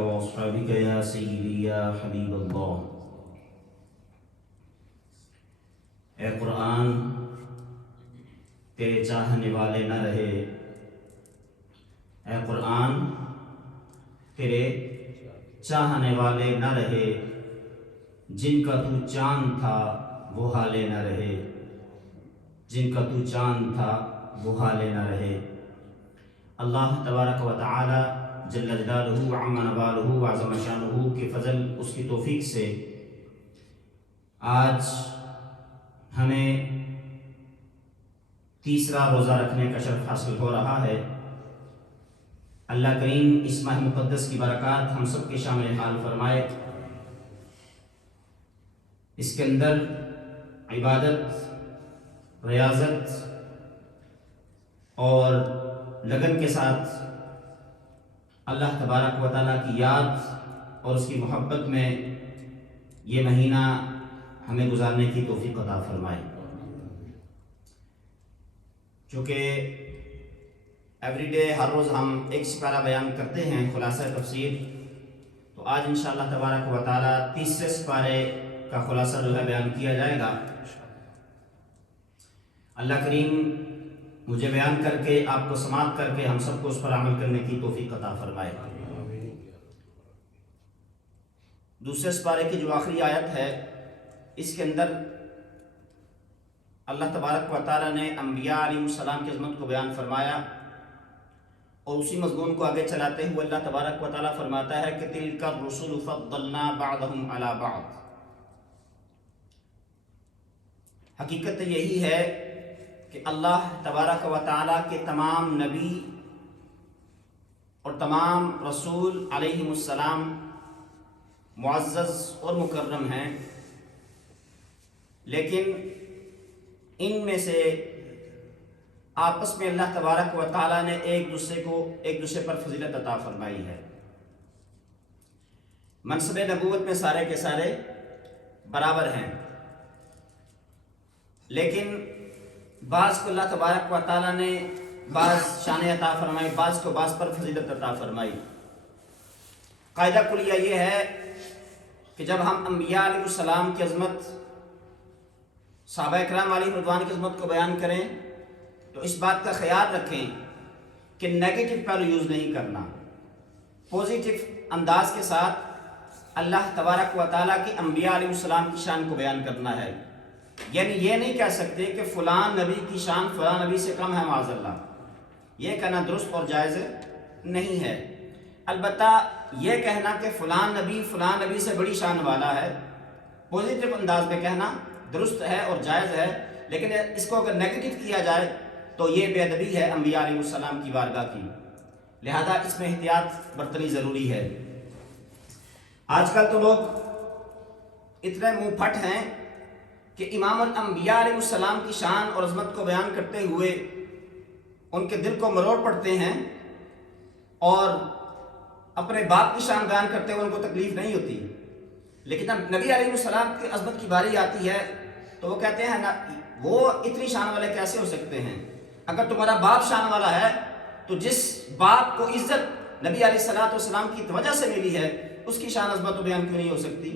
وأصحابك يا سيدي يا حبیب اللہ۔ اے قرآن تیرے چاہنے والے نہ رہے، اے قرآن تیرے چاہنے والے نہ رہے، جن کا تو چاند تھا وہ حالے نہ رہے، جن کا تو چاند تھا وہ حالے نہ رہے۔ اللہ تبارک و تعالی جل جلالہ عم نوالہ وعظم شانہ کے فضل، اس کی توفیق سے آج ہمیں تیسرا روزہ رکھنے کا شرف حاصل ہو رہا ہے۔ اللہ کریم اس ماہ مقدس کی برکات ہم سب کے شامل حال فرمائے، اس کے اندر عبادت، ریاضت اور لگن کے ساتھ اللہ تبارک و تعالیٰ کی یاد اور اس کی محبت میں یہ مہینہ ہمیں گزارنے کی توفیق عطا فرمائے۔ چونکہ ایوری ڈے ہر روز ہم ایک سپارہ بیان کرتے ہیں خلاصہ تفسیر، تو آج انشاءاللہ تبارک و تعالیٰ تیسرے سپارے کا خلاصہ جو ہے بیان کیا جائے گا۔ اللہ کریم مجھے بیان کر کے، آپ کو سماعت کر کے ہم سب کو اس پر عمل کرنے کی توفیق عطا فرمائے۔ دوسرے سپارے کی جو آخری آیت ہے، اس کے اندر اللہ تبارک و تعالیٰ نے انبیاء علیہ السلام کی عظمت کو بیان فرمایا، اور اسی مضمون کو آگے چلاتے ہوئے اللہ تبارک و تعالیٰ فرماتا ہے کہ تِلْكَ الرُّسُلُ فَضَّلْنَا بَعْضَهُمْ عَلَى بَعْضٍ۔ حقیقت یہی ہے کہ اللہ تبارک و تعالیٰ کے تمام نبی اور تمام رسول علیہ السلام معزز اور مکرم ہیں، لیکن ان میں سے آپس میں اللہ تبارک و تعالیٰ نے ایک دوسرے پر فضیلت عطا فرمائی ہے۔ منصب نبوت میں سارے کے سارے برابر ہیں، لیکن بعض کو اللہ تبارک و تعالیٰ نے بعض شان عطا فرمائی، بعض کو بعض پر فضیلت عطا فرمائی۔ قاعدہ کلیہ یہ ہے کہ جب ہم انبیاء علیہ السلام کی عظمت، صحابہ اکرام علیہ رضوان کی عظمت کو بیان کریں تو اس بات کا خیال رکھیں کہ نیگیٹو پہلو یوز نہیں کرنا، پوزیٹو انداز کے ساتھ اللہ تبارک و تعالیٰ کی انبیاء علیہ السلام کی شان کو بیان کرنا ہے۔ یعنی یہ نہیں کہہ سکتے کہ فلان نبی کی شان فلان نبی سے کم ہے، معاذ اللہ، یہ کہنا درست اور جائز نہیں ہے۔ البتہ یہ کہنا کہ فلان نبی سے بڑی شان والا ہے، پوزیٹو انداز میں کہنا درست ہے اور جائز ہے، لیکن اس کو اگر نیگیٹو کیا جائے تو یہ بے ادبی ہے انبیاء علیہ السلام کی بارگاہ کی، لہذا اس میں احتیاط برتنی ضروری ہے۔ آج کل تو لوگ اتنے منہ پھٹ ہیں کہ امام الانبیاء علیہ السلام کی شان اور عظمت کو بیان کرتے ہوئے ان کے دل کو مروڑ پڑتے ہیں، اور اپنے باپ کی شان بیان کرتے ہوئے ان کو تکلیف نہیں ہوتی، لیکن جب نبی علیہ السلام کی عظمت کی باری آتی ہے تو وہ کہتے ہیں وہ اتنی شان والے کیسے ہو سکتے ہیں؟ اگر تمہارا باپ شان والا ہے تو جس باپ کو عزت نبی علیہ السلام کی توجہ سے ملی ہے، اس کی شان عظمت و بیان کیوں نہیں ہو سکتی؟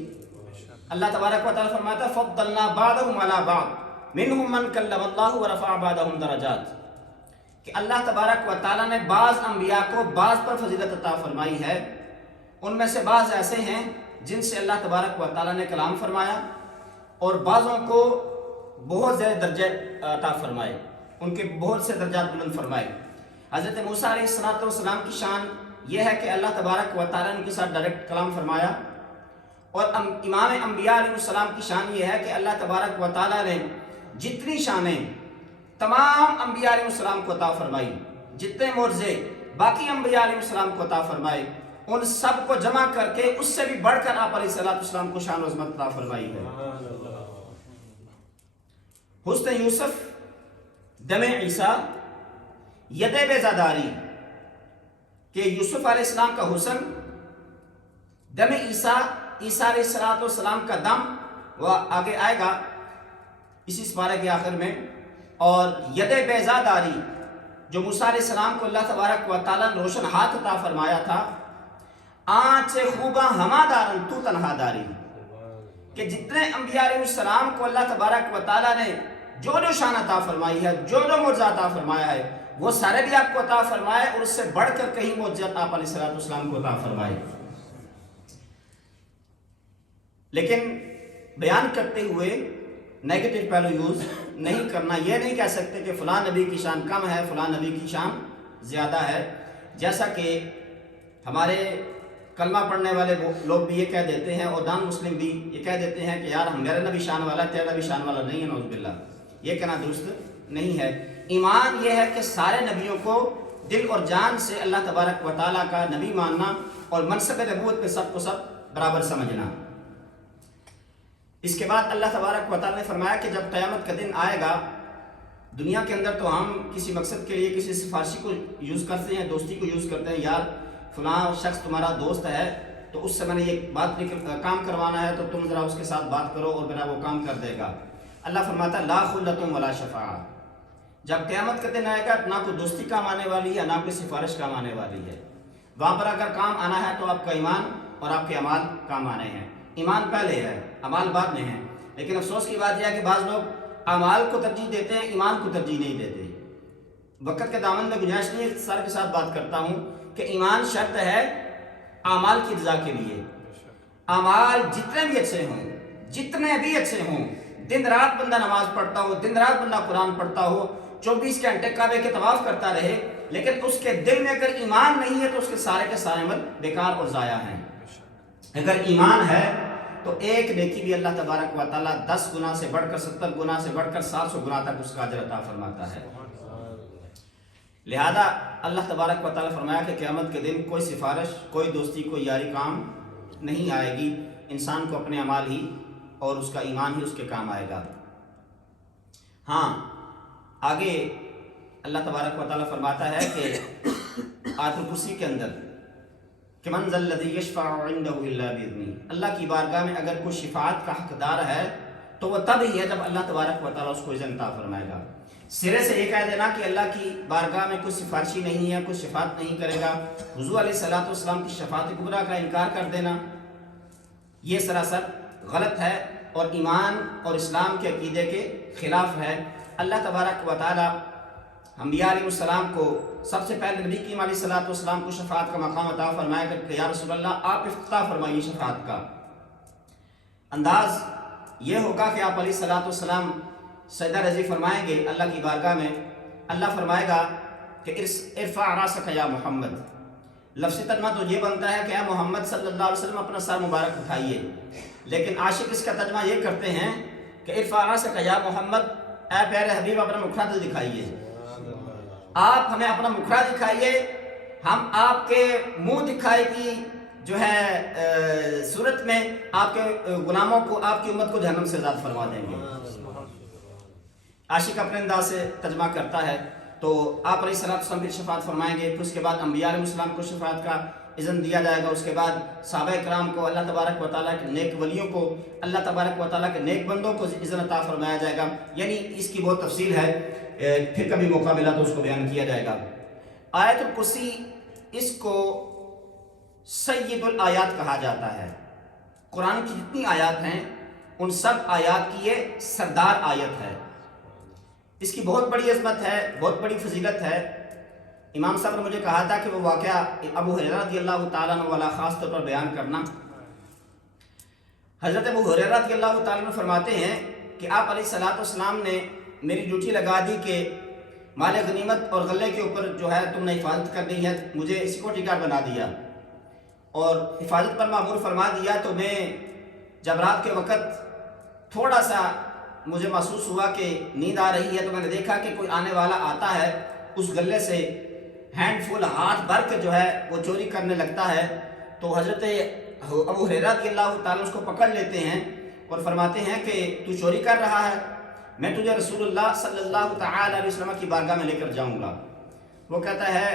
اللہ تبارک و تعالیٰ فرماتا ہے فَضَّلْنَا بَعْضَهُمْ عَلَى بَعْضٍ مِّنْهُمْ مَنْ كَلَّمَ اللَّهُ وَرَفَعَ بَعْضَهُمْ دَرَجَاتٍ، کہ اللہ تبارک و تعالیٰ نے بعض انبیاء کو بعض پر فضیلت عطا فرمائی ہے، ان میں سے بعض ایسے ہیں جن سے اللہ تبارک و تعالیٰ نے کلام فرمایا، اور بعضوں کو بہت زیادہ درجے عطا فرمائے، ان کے بہت سے درجات بلند فرمائے۔ حضرت موسیٰ علیہ السلام کی شان یہ ہے کہ اللہ تبارک و تعالیٰ نے ان کے ساتھ ڈائریکٹ کلام فرمایا، اور امام انبیاء علیہ السلام کی شان یہ ہے کہ اللہ تبارک و تعالیٰ نے جتنی شانیں تمام انبیاء علیہ السلام کو عطا فرمائی، جتنے معجزے باقی انبیاء علیہ السلام کو عطا فرمائے، ان سب کو جمع کر کے اس سے بھی بڑھ کر آپ علیہ السلام کو شان و عظمت عطا فرمائی ہے۔ حسن یوسف دم عیسیٰ ید بیزاداری، کہ یوسف علیہ السلام کا حسن، دم عیسیٰ علیہ السلام کا دم، وہ آگے آئے گا اسی سپارے کے آخر میں، اور ید بیزاداری جو موسیٰ علیہ السلام کو اللہ تبارک و تعالیٰ نے روشن ہاتھ عطا فرمایا تھا، آنچ خوباں ہما دارن تو تنہا داری، کہ جتنے انبیاء علیہ السلام کو اللہ تبارک و تعالیٰ نے جو جو شان عطا فرمائی ہے، جو جو معجزہ عطا فرمایا ہے، وہ سارے بھی آپ کو عطا فرمائے، اور اس سے بڑھ کر کہیں معجزہ آپ علیہ السلام کو عطا فرمائے۔ لیکن بیان کرتے ہوئے نیگیٹو پہلو یوز نہیں کرنا، یہ نہیں کہہ سکتے کہ فلاں نبی کی شان کم ہے، فلاں نبی کی شان زیادہ ہے، جیسا کہ ہمارے کلمہ پڑھنے والے لوگ بھی یہ کہہ دیتے ہیں، اور نان مسلم بھی یہ کہہ دیتے ہیں کہ یار میرا نبی شان والا ہے، تیرا نبی شان والا نہیں ہے، نعوذ باللہ۔ یہ کہنا درست نہیں ہے۔ ایمان یہ ہے کہ سارے نبیوں کو دل اور جان سے اللہ تبارک و تعالیٰ کا نبی ماننا، اور منصب نبوت پہ سب کو سب برابر سمجھنا۔ اس کے بعد اللہ تبارک و تعالیٰ نے فرمایا کہ جب قیامت کا دن آئے گا، دنیا کے اندر تو ہم کسی مقصد کے لیے کسی سفارشی کو یوز کرتے ہیں، دوستی کو یوز کرتے ہیں، یار فلاں شخص تمہارا دوست ہے تو اس سے میں نے یہ بات کام کروانا ہے، تو تم ذرا اس کے ساتھ بات کرو اور میرا وہ کام کر دے گا۔ اللہ فرماتا ہے لا خلۃ ولا شفاعۃ، جب قیامت کا دن آئے گا نہ کوئی دوستی کام آنے والی ہے، نہ کوئی سفارش کام آنے والی ہے۔ وہاں پر اگر کام آنا ہے تو آپ کا ایمان اور آپ کے اعمال کام آنے ہیں۔ ایمان پہلے ہے، اعمال بعد میں ہیں، لیکن افسوس کی بات یہ ہے کہ بعض لوگ اعمال کو ترجیح دیتے ہیں، ایمان کو ترجیح نہیں دیتے۔ وقت کے دامن میں گنجائش نہیں ہے، سر کے ساتھ بات کرتا ہوں کہ ایمان شرط ہے اعمال کی رضا کے لیے۔ اعمال جتنے بھی اچھے ہوں، جتنے بھی اچھے ہوں، دن رات بندہ نماز پڑھتا ہو، دن رات بندہ قرآن پڑھتا ہو، 24 گھنٹے کعبے کے طواف کرتا رہے، لیکن اس کے دل میں اگر ایمان نہیں ہے تو اس کے سارے عمل بیکار اور ضائع ہیں۔ اگر ایمان ہے تو ایک نیکی بھی اللہ تبارک و تعالیٰ 10 گنا سے بڑھ کر 70 گنا سے بڑھ کر 700 گنا تک اس کا اجر عطا فرماتا ہے۔ لہذا اللہ تبارک و تعالیٰ فرمایا کہ قیامت کے دن کوئی سفارش، کوئی دوستی، کوئی یاری کام نہیں آئے گی، انسان کو اپنے اعمال ہی اور اس کا ایمان ہی اس کے کام آئے گا۔ ہاں، آگے اللہ تبارک و تعالیٰ فرماتا ہے کہ آیت الکرسی کے اندر کہ من ذا الذی یشفع عنده الا باذنہ، اللہ کی بارگاہ میں اگر کوئی شفاعت کا حقدار ہے تو وہ تب ہی ہے جب اللہ تبارک و تعالیٰ اس کو اذن عطا فرمائے گا۔ سرے سے یہ کہہ دینا کہ اللہ کی بارگاہ میں کوئی سفارشی نہیں ہے، کوئی شفاعت نہیں کرے گا، حضور علیہ الصلوۃ والسلام کی شفاعت کبریٰ کا انکار کر دینا، یہ سراسر غلط ہے اور ایمان اور اسلام کے عقیدے کے خلاف ہے۔ اللہ تبارک و تعالیٰ انبیاء علیہ السلام کو سب سے پہلے نبی کریم علیہ الصلوۃ والسلام کو شفاعت کا مقام عطا فرمایا کہ یا رسول اللہ آپ افتتاح فرمائیے شفاعت کا۔ انداز یہ ہوگا کہ آپ علیہ الصلوۃ والسلام سجدہ رضی فرمائیں گے اللہ کی بارگاہ میں، اللہ فرمائے گا کہ ارفع راسک یا محمد، لفظ ترجمہ تو یہ بنتا ہے کہ اے محمد صلی اللہ علیہ وسلم اپنا سر مبارک اٹھائیے، لیکن عاشق اس کا ترجمہ یہ کرتے ہیں کہ ارفع راسک یا محمد، اے پیارے حبیب اپنا مکھڑا تو دکھائیے، آپ ہمیں اپنا مکھڑا دکھائیے، ہم آپ کے منہ دکھائے کی جو ہے صورت میں آپ کے غلاموں کو، آپ کی امت کو جہنم سے آزاد فرما دیں گے۔ عاشق اپنے انداز سے ترجمہ کرتا ہے، تو آپ علیہ الصلوۃ والسلام کی شفاعت فرمائیں گے، پھر اس کے بعد انبیاء علیہ السلام کو شفاعت کا اذن دیا جائے گا، اس کے بعد صحابہ کرام کو، اللہ تبارک و تعالیٰ کے نیک ولیوں کو، اللہ تبارک و تعالیٰ کے نیک بندوں کو اذن عطا فرمایا جائے گا۔ یعنی اس کی بہت تفصیل ہے، پھر کبھی موقع ملا تو اس کو بیان کیا جائے گا۔ آیت الکرسی اس کو سید الآیات کہا جاتا ہے، قرآن کی جتنی آیات ہیں ان سب آیات کی یہ سردار آیت ہے، اس کی بہت بڑی عظمت ہے، بہت بڑی فضیلت ہے۔ امام صاحب نے مجھے کہا تھا کہ وہ واقعہ ابو ہریرہ رضی اللہ تعالیٰ عنہ والا خاص طور پر بیان کرنا۔ حضرت ابو ہریرہ رضی اللہ تعالیٰ عنہ فرماتے ہیں کہ آپ علیہ الصلوۃ والسلام نے میری ڈیوٹی لگا دی کہ مال غنیمت اور غلے کے اوپر جو ہے تم نے حفاظت کرنی ہے، مجھے سیکورٹی گارڈ بنا دیا اور حفاظت پر مامور فرما دیا۔ تو میں جب رات کے وقت تھوڑا سا مجھے محسوس ہوا کہ نیند آ رہی ہے، تو میں نے دیکھا کہ کوئی آنے والا آتا ہے، اس غلے سے ہینڈ فل ہاتھ بھر کے جو ہے وہ چوری کرنے لگتا ہے، تو حضرت ابو ہریرہ رضی اللہ تعالیٰ اس کو پکڑ لیتے ہیں اور فرماتے ہیں کہ تو چوری کر رہا ہے، میں تجھے رسول اللہ صلی اللہ تعالیٰ علیہ وسلم کی بارگاہ میں لے کر جاؤں گا۔ وہ کہتا ہے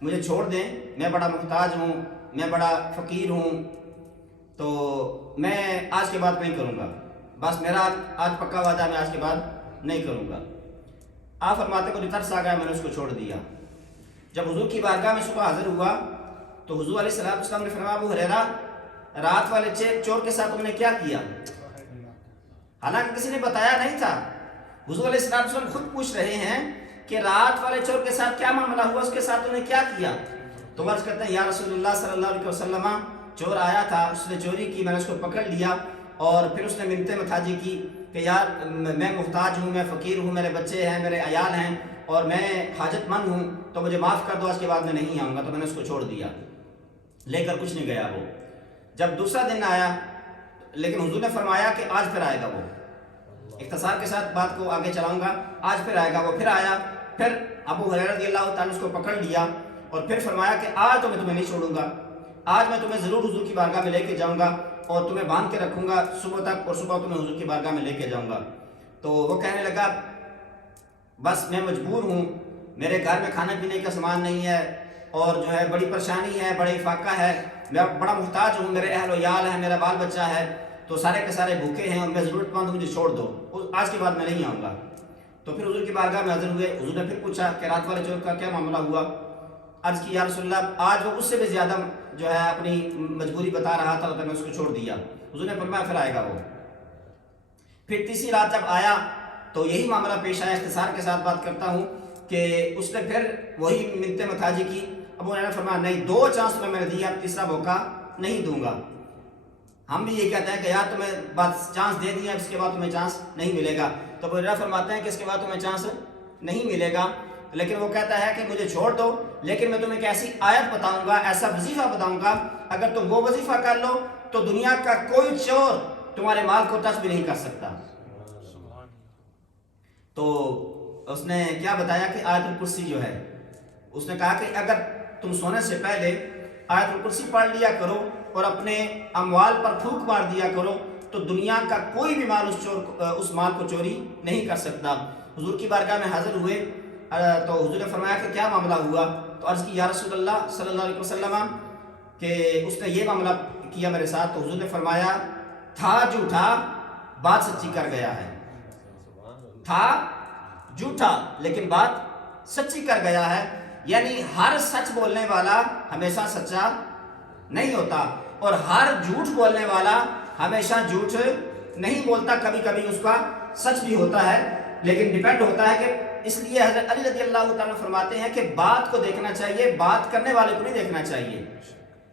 مجھے چھوڑ دیں، میں بڑا محتاج ہوں، میں بڑا فقیر ہوں، تو میں آج کے بعد نہیں کروں گا، بس میرا آج پکا وعدہ ہے، میں آج کے بعد نہیں کروں گا۔ آپ فرماتے کو ترس آ گیا، میں نے اس کو چھوڑ دیا۔ جب حضور کی بارگاہ میں صبح حاضر ہوا تو حضور علیہ السلام نے فرمایا ابو ہریرہ رات والے چور کے ساتھ تم نے کیا کیا؟ حالانکہ کسی نے بتایا نہیں تھا، حضور علیہ السلام خود پوچھ رہے ہیں کہ رات والے چور کے ساتھ کیا معاملہ ہوا، اس کے ساتھ تم نے کیا کیا؟ تو عرض کرتے ہیں یا رسول اللہ صلی اللہ علیہ وسلم چور آیا تھا، اس نے چوری کی، میں نے اس کو پکڑ لیا اور پھر اس نے منت متاجی کی کہ یار میں محتاج ہوں، میں فقیر ہوں، میرے بچے ہیں، میرے عیال ہیں اور میں حاجت مند ہوں، تو مجھے معاف کر دو، آج کے بعد میں نہیں آؤں گا۔ تو میں نے اس کو چھوڑ دیا، لے کر کچھ نہیں گیا وہ۔ جب دوسرا دن آیا لیکن حضور نے فرمایا کہ آج پھر آئے گا وہ، اختصار کے ساتھ بات کو آگے چلاؤں گا، آج پھر آئے گا وہ۔ پھر آیا، پھر ابو ہریرہ رضی اللہ تعالیٰ نے اس کو پکڑ لیا اور پھر فرمایا کہ آج تو میں تمہیں نہیں چھوڑوں گا، آج میں تمہیں ضرور حضور کی بارگاہ میں لے کے جاؤں گا اور تمہیں باندھ کے رکھوں گا صبح تک، اور صبح تمہیں حضور کی بارگاہ میں لے کے جاؤں گا۔ تو وہ کہنے لگا بس میں مجبور ہوں، میرے گھر میں کھانے پینے کا سامان نہیں ہے اور جو ہے بڑی پریشانی ہے، بڑے فاقہ ہے، میں بڑا محتاج ہوں، میرے اہل و عیال ہیں، میرا بال بچہ ہے، تو سارے کے سارے بھوکے ہیں اور میں ضرورت مند ہوں، مجھے چھوڑ دو، آج کے بعد میں نہیں آؤں گا۔ تو پھر حضور کی بارگاہ میں حاضر ہوئے، حضور نے پھر پوچھا کہ رات والے چور کا کیا معاملہ ہوا؟ عرض کی یا رسول اللہ آج وہ اس سے بھی زیادہ جو ہے اپنی مجبوری بتا رہا تھا، تو میں اس کو چھوڑ دیا۔ حضور نے فرمایا پھر آئے گا وہ۔ پھر تیسری رات جب آیا تو یہی معاملہ پیش آیا، اختصار کے ساتھ بات کرتا ہوں کہ اس نے پھر وہی منت متاجی کی۔ ابو ہریرہ نے فرمایا نہیں، 2 چانس میں نے دی، اب تیسرا موقع نہیں دوں گا۔ ہم بھی یہ کہتے ہیں کہ یار تمہیں بس چانس دے دیا، اس کے بعد تمہیں چانس نہیں ملے گا۔ تو ابو ہریرہ فرماتے ہیں کہ اس کے بعد تمہیں چانس نہیں ملے گا، لیکن وہ کہتا ہے کہ مجھے چھوڑ دو، لیکن میں تمہیں ایک ایسی آیت بتاؤں گا، ایسا وظیفہ بتاؤں گا، اگر تم وہ وظیفہ کر لو تو دنیا کا کوئی چور تمہارے مال کو ٹچ بھی نہیں کر سکتا۔ تو اس نے کیا بتایا کہ آیت الکرسی جو ہے، اس نے کہا کہ اگر تم سونے سے پہلے آیت الکرسی پڑھ لیا کرو اور اپنے اموال پر پھونک مار دیا کرو تو دنیا کا کوئی بھی مال اس مال کو چوری نہیں کر سکتا۔ حضور کی بارگاہ میں حاضر ہوئے تو حضور نے فرمایا کہ کیا معاملہ ہوا؟ تو عرض کی یا رسول اللہ صلی اللہ علیہ وسلم کہ اس نے یہ معاملہ کیا میرے ساتھ۔ تو حضور نے فرمایا تھا جھوٹا، بات سچی کر گیا ہے، تھا جھوٹا لیکن بات سچی کر گیا ہے، یعنی ہر سچ بولنے والا ہمیشہ سچا نہیں ہوتا اور ہر جھوٹ بولنے والا ہمیشہ جھوٹ نہیں بولتا، کبھی کبھی اس کا سچ بھی ہوتا ہے، لیکن ڈیپینڈ ہوتا ہے کہ اس لیے حضرت علی رضی اللہ تعالیٰ فرماتے ہیں کہ بات کو دیکھنا چاہیے، بات کرنے والے کو نہیں دیکھنا چاہیے،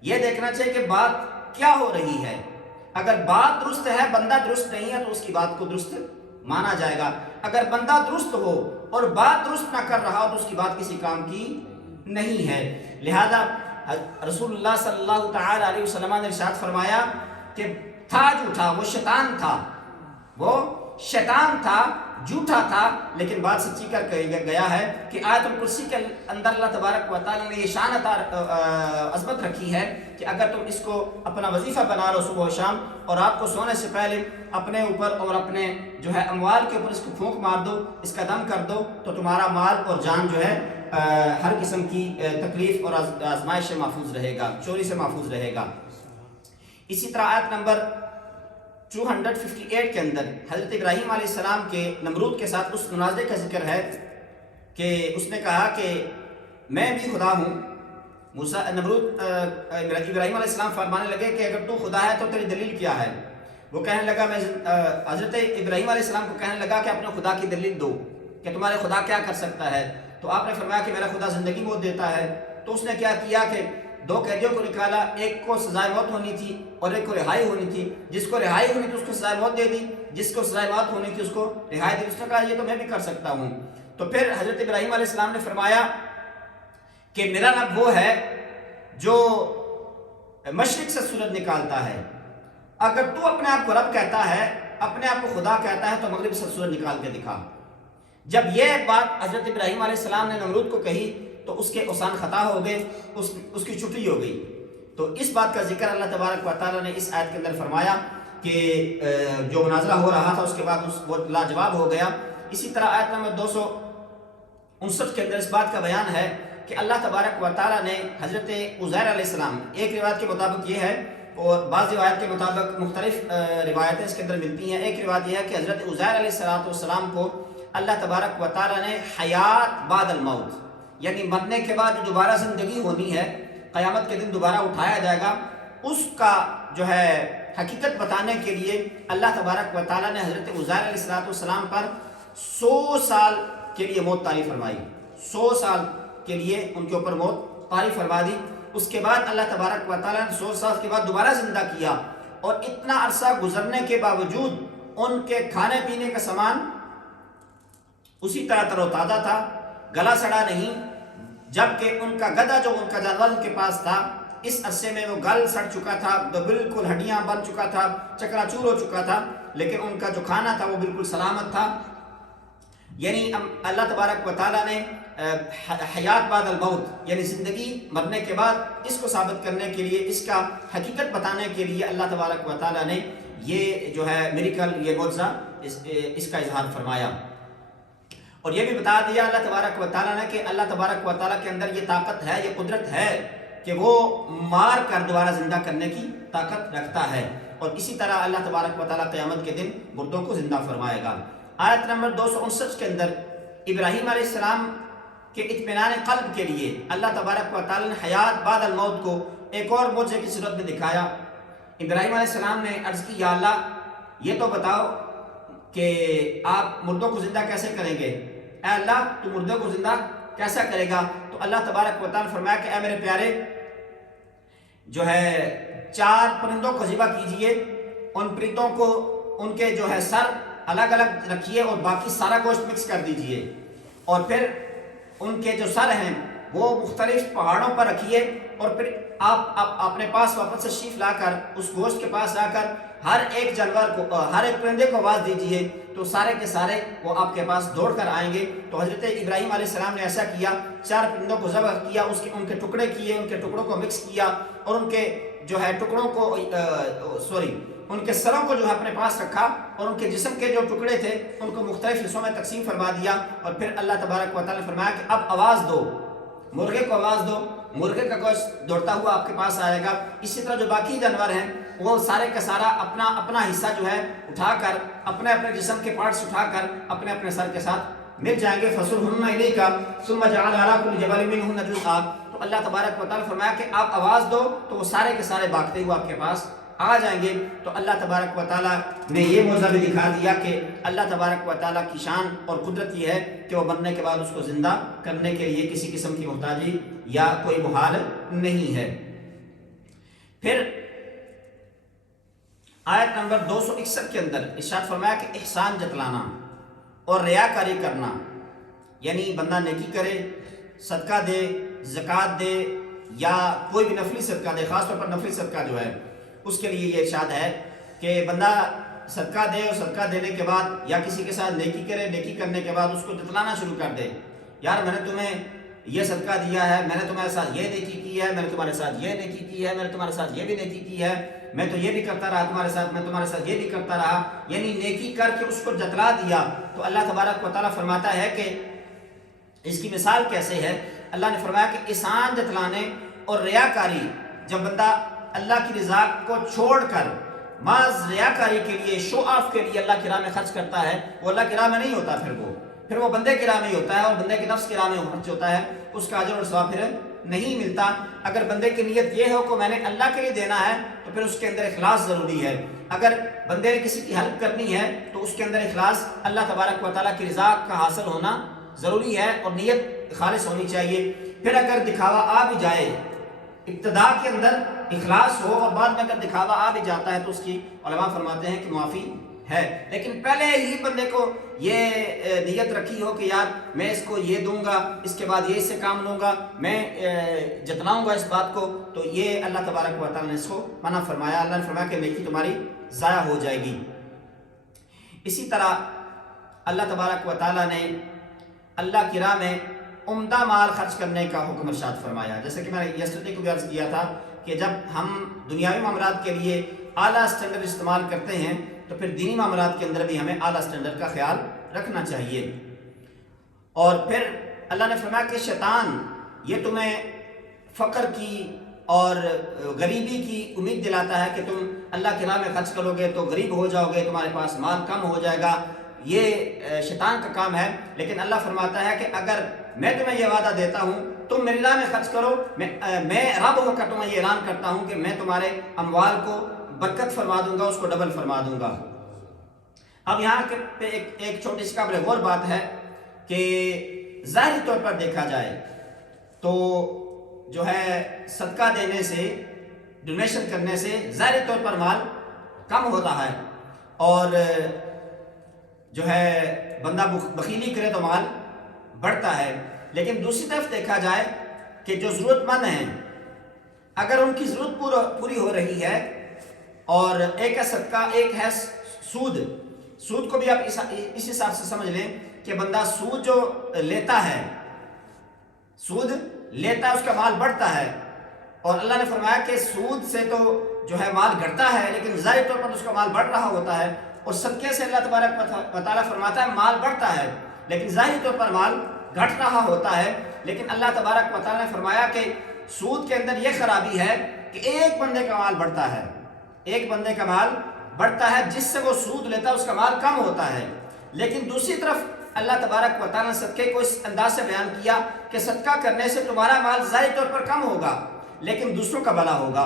یہ دیکھنا چاہیے کہ بات کیا ہو رہی ہے۔ اگر بات درست ہے، بندہ درست نہیں ہے تو اس کی بات کو درست مانا جائے گا، اگر بندہ درست ہو اور بات درست نہ کر رہا ہو تو اس کی بات کسی کام کی نہیں ہے۔ لہذا رسول اللہ صلی اللہ تعالی علیہ وسلم نے ارشاد فرمایا کہ تھا جھوٹا، وہ شیطان تھا، وہ شیطان تھا، جھوٹا تھا، لیکن بات سچی کر گیا ہے کہ آیت الکرسی کے اندر اللہ تبارک و تعالیٰ نے یہ شان عظمت رکھی ہے کہ اگر تم اس کو اپنا وظیفہ بنا لو صبح و شام اور رات کو سونے سے پہلے اپنے اوپر اور اپنے جو ہے اموال کے اوپر اس کو پھونک مار دو، اس کا دم کر دو، تو تمہارا مال اور جان جو ہے ہر قسم کی تکلیف اور آزمائش سے محفوظ رہے گا، چوری سے محفوظ رہے گا۔ اسی طرح آیت نمبر 258 کے اندر حضرت ابراہیم علیہ السلام کے نمرود کے ساتھ اس مناظرے کا ذکر ہے کہ اس نے کہا کہ میں بھی خدا ہوں۔ نمرود ابراہیم علیہ السلام فرمانے لگے کہ اگر تو خدا ہے تو تیری دلیل کیا ہے؟ وہ کہنے لگا، میں حضرت ابراہیم علیہ السلام کو کہنے لگا کہ اپنے خدا کی دلیل دو کہ تمہارے خدا کیا کر سکتا ہے؟ تو آپ نے فرمایا کہ میرا خدا زندگی موت دیتا ہے۔ تو اس نے کیا کیا کہ 2 قیدیوں کو نکالا، ایک کو سزائے موت ہونی تھی اور ایک کو رہائی ہونی تھی، جس کو رہائی ہونی تھی اس کو سزائے موت دے دی، جس کو سزائے موت ہونی تھی اس کو رہائی دی۔ اس نے کہا یہ تو میں بھی کر سکتا ہوں۔ تو پھر حضرت ابراہیم علیہ السلام نے فرمایا کہ میرا رب وہ ہے جو مشرق سے سورج نکالتا ہے، اگر تو اپنے آپ کو رب کہتا ہے، اپنے آپ کو خدا کہتا ہے تو مغرب سے سورج نکال کے دکھا۔ جب یہ بات حضرت ابراہیم علیہ السلام نے نمرود کو کہی تو اس کے اوسان خطا ہو گئے، اس کی چھٹی ہو گئی۔ تو اس بات کا ذکر اللہ تبارک و تعالیٰ نے اس آیت کے اندر فرمایا کہ جو مناظرہ ہو رہا تھا اس کے بعد وہ لاجواب ہو گیا۔ اسی طرح آیت نمبر 259 کے اندر اس بات کا بیان ہے کہ اللہ تبارک و تعالیٰ نے حضرت عزیر علیہ السلام، ایک روایت کے مطابق یہ ہے اور بعض روایت کے مطابق مختلف روایتیں اس کے اندر ملتی ہیں۔ ایک روایت یہ ہے کہ حضرت عزیر علیہ السلام کو اللہ تبارک و تعالیٰ نے حیات بعد الموت، یعنی مرنے کے بعد جو دوبارہ زندگی ہونی ہے، قیامت کے دن دوبارہ اٹھایا جائے گا، اس کا جو ہے حقیقت بتانے کے لیے اللہ تبارک و تعالیٰ نے حضرت عزیر علیہ السلام پر 100 سال کے لیے موت طاری فرمائی، 100 سال کے لیے ان کے اوپر موت طاری فرما دی۔ اس کے بعد اللہ تبارک و تعالیٰ نے 100 سال کے بعد دوبارہ زندہ کیا، اور اتنا عرصہ گزرنے کے باوجود ان کے کھانے پینے کا سامان اسی طرح تر و تازہ تھا، گلا سڑا نہیں، جبکہ ان کا گدھا جو ان کا جانور ان کے پاس تھا، اس عرصے میں وہ گل سڑ چکا تھا، بالکل ہڈیاں بن چکا تھا، چکنا چور ہو چکا تھا، لیکن ان کا جو کھانا تھا وہ بالکل سلامت تھا۔ یعنی اللہ تبارک و تعالیٰ نے حیات بعد الموت، یعنی زندگی مرنے کے بعد، اس کو ثابت کرنے کے لیے، اس کا حقیقت بتانے کے لیے اللہ تبارک و تعالیٰ نے یہ جو ہے میریکل، یہ معجزہ اس کا اظہار فرمایا، اور یہ بھی بتا دیا اللہ تبارک و تعالیٰ نے کہ اللہ تبارک و تعالیٰ کے اندر یہ طاقت ہے، یہ قدرت ہے کہ وہ مار کر دوبارہ زندہ کرنے کی طاقت رکھتا ہے، اور اسی طرح اللہ تبارک و تعالیٰ قیامت کے دن مردوں کو زندہ فرمائے گا۔ آیت نمبر 259 کے اندر ابراہیم علیہ السلام کے اطمینان قلب کے لیے اللہ تبارک و تعالیٰ نے حیات بعد الموت کو ایک اور معجزے کی صورت میں دکھایا۔ ابراہیم علیہ السلام نے عرض کی، یا اللہ یہ تو بتاؤ کہ آپ مردوں کو زندہ کیسے کریں گے؟ اے اللہ تو مردوں کو زندہ کیسا کرے گا؟ تو اللہ تبارک و تعالیٰ نے فرمایا کہ اے میرے پیارے، جو ہے 4 پرندوں کو ذبح کیجئے، ان پرندوں کو ان کے جو ہے سر الگ الگ رکھیے اور باقی سارا گوشت مکس کر دیجئے، اور پھر ان کے جو سر ہیں وہ مختلف پہاڑوں پر رکھیے، اور پھر آپ اپنے پاس واپس تشریف لا کر اس گوشت کے پاس آ کر ہر ایک جانور کو، ہر ایک پرندے کو آواز دیجئے، تو سارے کے سارے وہ آپ کے پاس دوڑ کر آئیں گے۔ تو حضرت ابراہیم علیہ السلام نے ایسا کیا، 4 پرندوں کو ذبح کیا، ان کے ٹکڑے کیے، ان کے ٹکڑوں کو مکس کیا، اور ان کے جو ہے ٹکڑوں کو ان کے سروں کو جو ہے اپنے پاس رکھا، اور ان کے جسم کے جو ٹکڑے تھے ان کو مختلف حصوں میں تقسیم فرما دیا، اور پھر اللہ تبارک و تعالیٰ نے فرمایا کہ اب آواز دو، مرغے کو آواز دو، مرغے کا گوشت دوڑتا ہوا آپ کے پاس آئے گا۔ اسی طرح جو باقی جانور ہیں وہ سارے کا سارا اپنا اپنا حصہ جو ہے اٹھا کر، اپنے اپنے جسم کے پارٹس اٹھا کر اپنے اپنے سر کے ساتھ مل جائیں گے۔ فَصُرْهُنَّ إِلَيْكَ ثُمَّ جَعَلَ عَلَىٰ كُلِّ جَبَلٍ مِّنْهُنَّ جُزْءًا۔ تو اللہ تبارک و تعالیٰ نے فرمایا کہ آپ آواز دو تو وہ سارے کے سارے بھاگتے ہوئے آپ کے پاس آ جائیں گے۔ تو اللہ تبارک و تعالیٰ نے یہ معجزہ بھی دکھا دیا کہ اللہ تبارک و تعالیٰ کی شان اور قدرت یہ ہے کہ وہ مرنے کے بعد اس کو زندہ کرنے کے لیے کسی قسم کی محتاجی یا کوئی محال نہیں ہے۔ پھر آیت نمبر 261 کے اندر ارشاد فرمایا کہ احسان جتلانا اور ریاکاری کرنا، یعنی بندہ نیکی کرے، صدقہ دے، زکوٰۃ دے، یا کوئی بھی نفلی صدقہ دے، خاص طور پر نفلی صدقہ جو ہے اس کے لیے یہ ارشاد ہے کہ بندہ صدقہ دے، اور صدقہ دینے کے بعد یا کسی کے ساتھ نیکی کرے، نیکی کرنے کے بعد اس کو جتلانا شروع کر دے، یار میں نے تمہیں یہ صدقہ دیا ہے، میں نے تمہارے ساتھ یہ نیکی کی ہے، میں نے تمہارے ساتھ یہ نیکی کی ہے، میں نے تمہارے ساتھ یہ بھی نیکی کی ہے، میں تو یہ بھی کرتا رہا تمہارے ساتھ، میں تمہارے ساتھ یہ بھی کرتا رہا، یعنی نیکی کر کے اس کو جتلا دیا۔ تو اللہ تبارک و تعالیٰ فرماتا ہے کہ اس کی مثال کیسے ہے؟ اللہ نے فرمایا کہ احسان جتلانے اور ریاکاری، جب بندہ اللہ کی رضا کو چھوڑ کر محض ریاکاری کے لیے، شو آف کے لیے اللہ کی راہ میں خرچ کرتا ہے، وہ اللہ کی راہ میں نہیں ہوتا، پھر وہ بندے کی راہ میں ہی ہوتا ہے، اور بندے کے نفس کی راہ میں خرچ ہوتا ہے، اس کا اجر اور ثواب پھر نہیں ملتا۔ اگر بندے کی نیت یہ ہو کہ میں نے اللہ کے لیے دینا ہے تو پھر اس کے اندر اخلاص ضروری ہے۔ اگر بندے نے کسی کی ہیلپ کرنی ہے تو اس کے اندر اخلاص، اللہ تبارک و تعالیٰ کی رضا کا حاصل ہونا ضروری ہے، اور نیت خالص ہونی چاہیے۔ پھر اگر دکھاوا آ بھی جائے، ابتدا کے اندر اخلاص ہو اور بعد میں اگر دکھاوا آ بھی جاتا ہے تو اس کی علماء فرماتے ہیں کہ معافی ہے، لیکن پہلے ہی بندے کو یہ نیت رکھی ہو کہ یار میں اس کو یہ دوں گا، اس کے بعد یہ اس سے کام لوں گا، میں جتلاؤں گا اس بات کو، تو یہ اللہ تبارک و تعالیٰ نے اس کو منع فرمایا۔ اللہ نے فرمایا کہ نیکی تمہاری ضائع ہو جائے گی۔ اسی طرح اللہ تبارک و تعالیٰ نے اللہ کی راہ میں عمدہ مال خرچ کرنے کا حکم ارشاد فرمایا، جیسے کہ میں نے یسٹرڈے کو بھی عرض کیا تھا کہ جب ہم دنیاوی معاملات کے لیے اعلیٰ اسٹینڈرڈ استعمال کرتے ہیں تو پھر دینی معاملات کے اندر بھی ہمیں اعلیٰ اسٹینڈرڈ کا خیال رکھنا چاہیے۔ اور پھر اللہ نے فرمایا کہ شیطان یہ تمہیں فقر کی اور غریبی کی امید دلاتا ہے کہ تم اللہ کی راہ میں خرچ کرو گے تو غریب ہو جاؤ گے، تمہارے پاس مال کم ہو جائے گا، یہ شیطان کا کام ہے۔ لیکن اللہ فرماتا ہے کہ اگر میں تمہیں یہ وعدہ دیتا ہوں تم میری راہ میں خرچ کرو، میں رب ہو کر تمہیں یہ اعلان کرتا ہوں کہ میں تمہارے اموال کو برکت فرما دوں گا، اس کو ڈبل فرما دوں گا۔ اب یہاں پہ ایک چھوٹی سی قابل غور بات ہے کہ ظاہری طور پر دیکھا جائے تو جو ہے صدقہ دینے سے، ڈونیشن کرنے سے ظاہری طور پر مال کم ہوتا ہے، اور جو ہے بندہ بخیلی کرے تو مال بڑھتا ہے۔ لیکن دوسری طرف دیکھا جائے کہ جو ضرورت مند ہیں اگر ان کی ضرورت پوری ہو رہی ہے، اور ایک ہے صدقہ، ایک ہے سود کو بھی آپ اس حساب سے سمجھ لیں کہ بندہ سود جو لیتا ہے اس کا مال بڑھتا ہے، اور اللہ نے فرمایا کہ سود سے تو جو ہے مال گھٹتا ہے لیکن ظاہری طور پر اس کا مال بڑھ رہا ہوتا ہے، اور صدقے سے اللہ تبارک و تعالیٰ فرماتا ہے مال بڑھتا ہے لیکن ظاہری طور پر مال گھٹ رہا ہوتا ہے۔ لیکن اللہ تبارک و تعالیٰ نے فرمایا کہ سود کے اندر یہ خرابی ہے کہ ایک بندے کا مال بڑھتا ہے، ایک بندے کا مال بڑھتا ہے جس سے وہ سود لیتا ہے اس کا مال کم ہوتا ہے۔ لیکن دوسری طرف اللہ تبارک و تعالیٰ نے صدقے کو اس انداز سے بیان کیا کہ صدقہ کرنے سے تمہارا مال ظاہری طور پر کم ہوگا لیکن دوسروں کا بھلا ہوگا،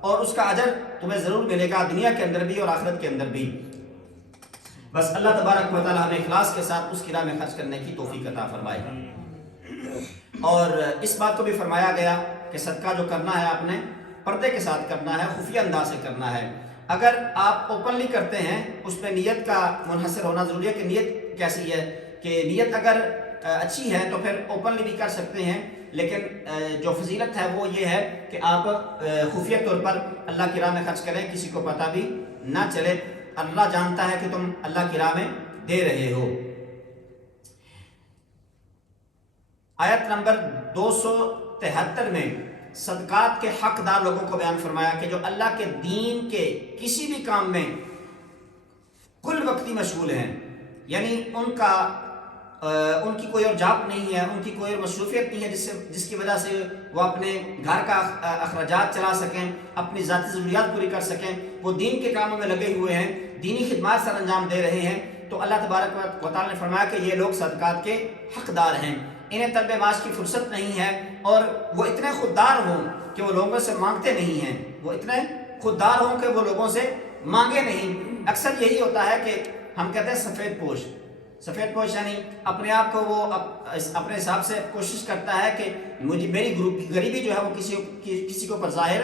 اور اس کا اجر تمہیں ضرور ملے گا دنیا کے اندر بھی اور آخرت کے اندر بھی۔ بس اللہ تبارک و تعالیٰ ہمیں اخلاص کے ساتھ اس کی راہ میں خرچ کرنے کی توفیق عطا فرمائے۔ اور اس بات کو بھی فرمایا گیا کہ صدقہ جو کرنا ہے آپ نے پردے کے ساتھ کرنا ہے، خفیہ انداز سے کرنا ہے۔ اگر آپ اوپنلی کرتے ہیں اس پہ نیت کا منحصر ہونا ضروری ہے کہ نیت کیسی ہے، کہ نیت اگر اچھی ہے تو پھر اوپنلی بھی کر سکتے ہیں، لیکن جو فضیلت ہے وہ یہ ہے کہ آپ خفیہ طور پر اللہ کی راہ میں خرچ کریں، کسی کو پتہ بھی نہ چلے، اللہ جانتا ہے کہ تم اللہ کی راہ میں دے رہے ہو۔ آیت نمبر 273 میں صدقات کے حقدار لوگوں کو بیان فرمایا کہ جو اللہ کے دین کے کسی بھی کام میں کل وقتی مشغول ہیں، یعنی ان کی کوئی اور جاب نہیں ہے، ان کی کوئی اور مصروفیت نہیں ہے جس کی وجہ سے وہ اپنے گھر کا اخراجات چلا سکیں، اپنی ذاتی ضروریات پوری کر سکیں، وہ دین کے کاموں میں لگے ہوئے ہیں، دینی خدمات سر انجام دے رہے ہیں، تو اللہ تبارک و تعالیٰ نے فرمایا کہ یہ لوگ صدقات کے حقدار ہیں، انہیں طلب معاش کی فرصت نہیں ہے، اور وہ اتنے خوددار ہوں کہ وہ لوگوں سے مانگتے نہیں ہیں، وہ اتنے خوددار ہوں کہ وہ لوگوں سے مانگے نہیں۔ اکثر یہی ہوتا ہے کہ ہم کہتے ہیں سفید پوش یعنی اپنے آپ کو وہ اپنے حساب سے کوشش کرتا ہے کہ میری غریبی جو ہے وہ کسی کو پر ظاہر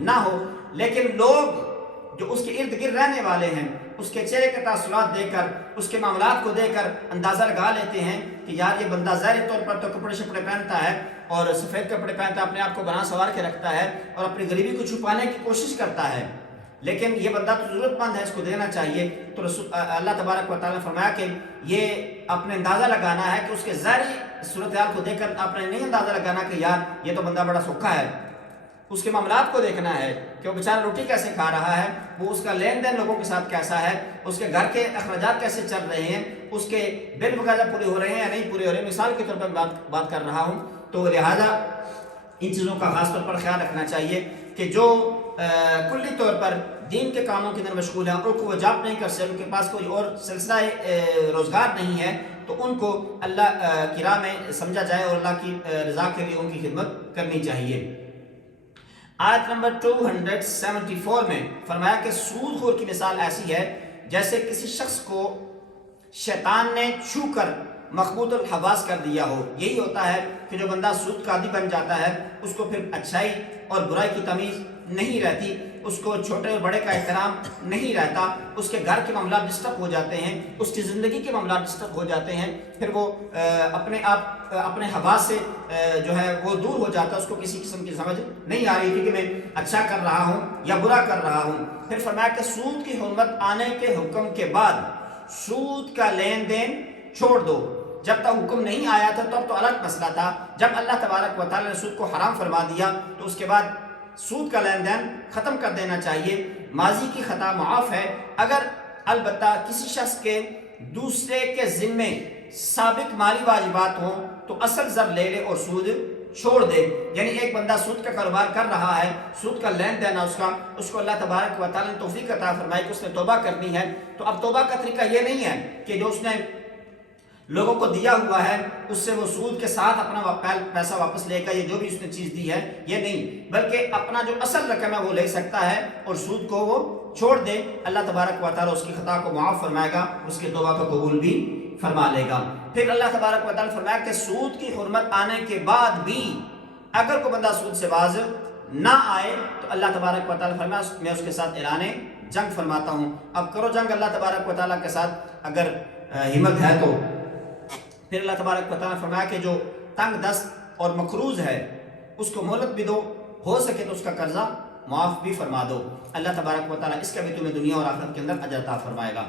نہ ہو، لیکن لوگ جو اس کے ارد گرد رہنے والے ہیں اس کے چہرے کے تاثرات دے کر، اس کے معاملات کو دے کر اندازہ لگا لیتے ہیں کہ یار یہ بندہ ظاہری طور پر تو کپڑے شپڑے پہنتا ہے اور سفید کپڑے پہنتا ہے، اپنے آپ کو بنا سنوار کے رکھتا ہے اور اپنی غریبی کو چھپانے کی کوشش کرتا ہے، لیکن یہ بندہ تو ضرورت مند ہے، اس کو دینا چاہیے۔ تو اللہ تبارک و تعالیٰ نے فرمایا کہ یہ اپنے اندازہ لگانا ہے کہ اس کے ظاہری صورتحال کو دیکھ کر آپ نے نہیں اندازہ لگانا کہ یار یہ تو بندہ بڑا سوکھا ہے، اس کے معاملات کو دیکھنا ہے کہ وہ بیچارہ روٹی کیسے کھا رہا ہے، وہ اس کا لین دین لوگوں کے ساتھ کیسا ہے، اس کے گھر کے اخراجات کیسے چل رہے ہیں، اس کے بل وغیرہ پورے ہو رہے ہیں یا نہیں پورے ہو رہے ہیں، مثال کے طور پر بات کر رہا ہوں۔ تو لہٰذا ان چیزوں کا خاص طور پر خیال رکھنا چاہیے کہ جو کلی طور پر دین کے کاموں کے اندر مشغول ہیں اور ان کو وہ جاب نہیں کر سکتے، ان کے پاس کوئی اور سلسلہ روزگار نہیں ہے، تو ان کو اللہ کی راہ میں سمجھا جائے اور اللہ کی رضا کے لیے ان کی خدمت کرنی چاہیے۔ آیت نمبر 274 میں فرمایا کہ سود خور کی مثال ایسی ہے جیسے کسی شخص کو شیطان نے چھو کر مخبوط الحواس کر دیا ہو۔ یہی ہوتا ہے کہ جو بندہ سود کا عادی بن جاتا ہے اس کو پھر اچھائی اور برائی کی تمیز نہیں رہتی، اس کو چھوٹے اور بڑے کا احترام نہیں رہتا، اس کے گھر کے معاملات ڈسٹرب ہو جاتے ہیں، اس کی زندگی کے معاملات ڈسٹرب ہو جاتے ہیں، پھر وہ اپنے حواس سے جو ہے وہ دور ہو جاتا ہے، اس کو کسی قسم کی سمجھ نہیں آ رہی تھی کہ میں اچھا کر رہا ہوں یا برا کر رہا ہوں۔ پھر فرمایا کہ سود کی حرمت آنے کے حکم کے بعد سود کا لین دین چھوڑ دو۔ جب تک حکم نہیں آیا تھا تب تو الگ مسئلہ تھا، جب اللہ تبارک و تعالیٰ نے سود کو حرام فرما دیا تو اس کے بعد سود کا لین دین ختم کر دینا چاہیے۔ ماضی کی خطا معاف ہے، اگر البتہ کسی شخص کے دوسرے کے ذمے سابق مالی واجبات ہوں تو اصل زر لے لے اور سود چھوڑ دے۔ یعنی ایک بندہ سود کا کاروبار کر رہا ہے، سود کا لین دین اس کو اللہ تبارک و تعالیٰ نے توفیق عطا فرمائی کہ اس نے توبہ کرنی ہے، تو اب توبہ کا طریقہ یہ نہیں ہے کہ جو اس نے لوگوں کو دیا ہوا ہے اس سے وہ سود کے ساتھ اپنا پیسہ واپس لے گا، یہ جو بھی اس نے چیز دی ہے یہ نہیں، بلکہ اپنا جو اصل رقم ہے وہ لے سکتا ہے اور سود کو وہ چھوڑ دے، اللہ تبارک و تعالیٰ اس کی خطا کو معاف فرمائے گا، اس کے توبہ کو قبول بھی فرما لے گا۔ پھر اللہ تبارک و تعالیٰ فرمایا کہ سود کی حرمت آنے کے بعد بھی اگر کوئی بندہ سود سے باز نہ آئے تو اللہ تبارک و تعالیٰ فرمایا میں اس کے ساتھ اعلان جنگ فرماتا ہوں۔ اب کرو جنگ اللہ تبارک و تعالیٰ کے ساتھ اگر ہمت ہے تو۔ پھر اللہ تبارک و تعالیٰ فرمایا کہ جو تنگ دست اور مقروض ہے اس کو مہلت بھی دو، ہو سکے تو اس کا قرضہ معاف بھی فرما دو، اللہ تبارک و تعالیٰ اس کا بھی تمہیں دنیا اور آخرت کے اندر اجر عطا فرمائے گا۔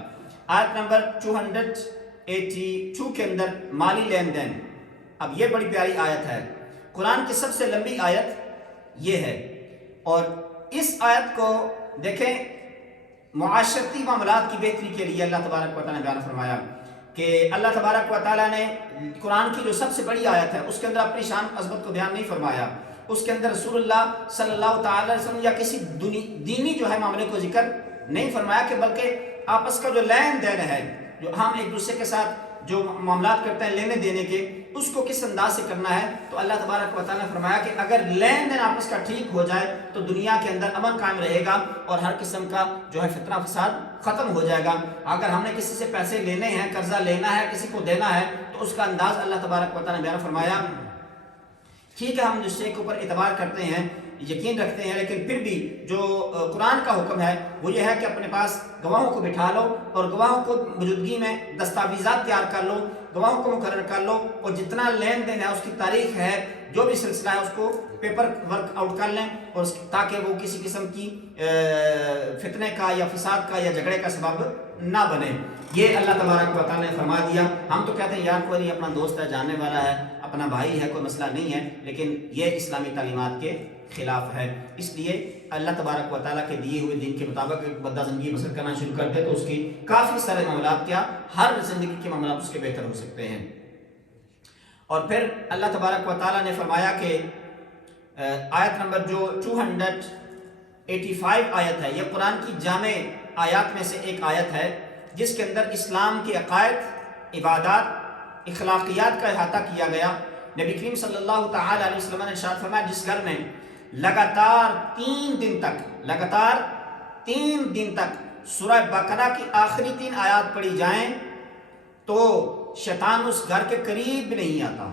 آیت نمبر 282 کے اندر مالی لین دین۔ اب یہ بڑی پیاری آیت ہے، قرآن کی سب سے لمبی آیت یہ ہے، اور اس آیت کو دیکھیں معاشرتی معاملات کی بہتری کے لیے اللہ تبارک و تعالیٰ نے بیان فرمایا کہ اللہ تبارک و تعالیٰ نے قرآن کی جو سب سے بڑی آیت ہے اس کے اندر اپنی شان عظمت کو بیان نہیں فرمایا، اس کے اندر رسول اللہ صلی اللہ تعالی علیہ وسلم یا کسی دینی جو ہے معاملے کو ذکر نہیں فرمایا، کہ بلکہ آپس کا جو لین دین ہے، جو ہم ایک دوسرے کے ساتھ جو معاملات کرتے ہیں لینے دینے کے، اس کو کس انداز سے کرنا ہے۔ تو اللہ تبارک و تعالیٰ نے فرمایا کہ اگر لین دین آپس کا ٹھیک ہو جائے تو دنیا کے اندر امن قائم رہے گا اور ہر قسم کا جو ہے فتنہ فساد ختم ہو جائے گا۔ اگر ہم نے کسی سے پیسے لینے ہیں، قرضہ لینا ہے، کسی کو دینا ہے، تو اس کا انداز اللہ تبارک و تعالیٰ نے بیان فرمایا۔ ٹھیک ہے ہم دوسرے کے اوپر اعتبار کرتے ہیں، یقین رکھتے ہیں، لیکن پھر بھی جو قرآن کا حکم ہے وہ یہ ہے کہ اپنے پاس گواہوں کو بٹھا لو اور گواہوں کو موجودگی میں دستاویزات تیار کر لو، گواہوں کو مقرر کر لو، اور جتنا لین دین ہے اس کی تاریخ ہے، جو بھی سلسلہ ہے اس کو پیپر ورک آؤٹ کر لیں، اور تاکہ وہ کسی قسم کی فتنے کا یا فساد کا یا جھگڑے کا سبب نہ بنے۔ یہ اللہ تبارک و تعالیٰ نے فرما دیا۔ ہم تو کہتے ہیں یار کوئی اپنا دوست ہے، جاننے والا ہے، اپنا بھائی ہے، کوئی مسئلہ نہیں ہے، لیکن یہ اسلامی تعلیمات کے خلاف ہے۔ اس لیے اللہ تبارک و تعالیٰ کے دیے ہوئے دین کے مطابق ایک بندہ زندگی بسر کرنا شروع کر دے تو اس کی کافی سارے معاملات، کیا ہر زندگی کے معاملات اس کے بہتر ہو سکتے ہیں۔ اور پھر اللہ تبارک و تعالیٰ نے فرمایا کہ آیت نمبر جو 285 آیت ہے، یہ قرآن کی جامع آیات میں سے ایک آیت ہے جس کے اندر اسلام کے عقائد، عبادات، اخلاقیات کا احاطہ کیا گیا۔ نبی کریم صلی اللہ تعالی علیہ وسلم نے ارشاد فرمایا جس گھر میں لگاتار 3 دن تک سورہ بقرہ کی آخری 3 آیات پڑھی جائیں تو شیطان اس گھر کے قریب بھی نہیں آتا۔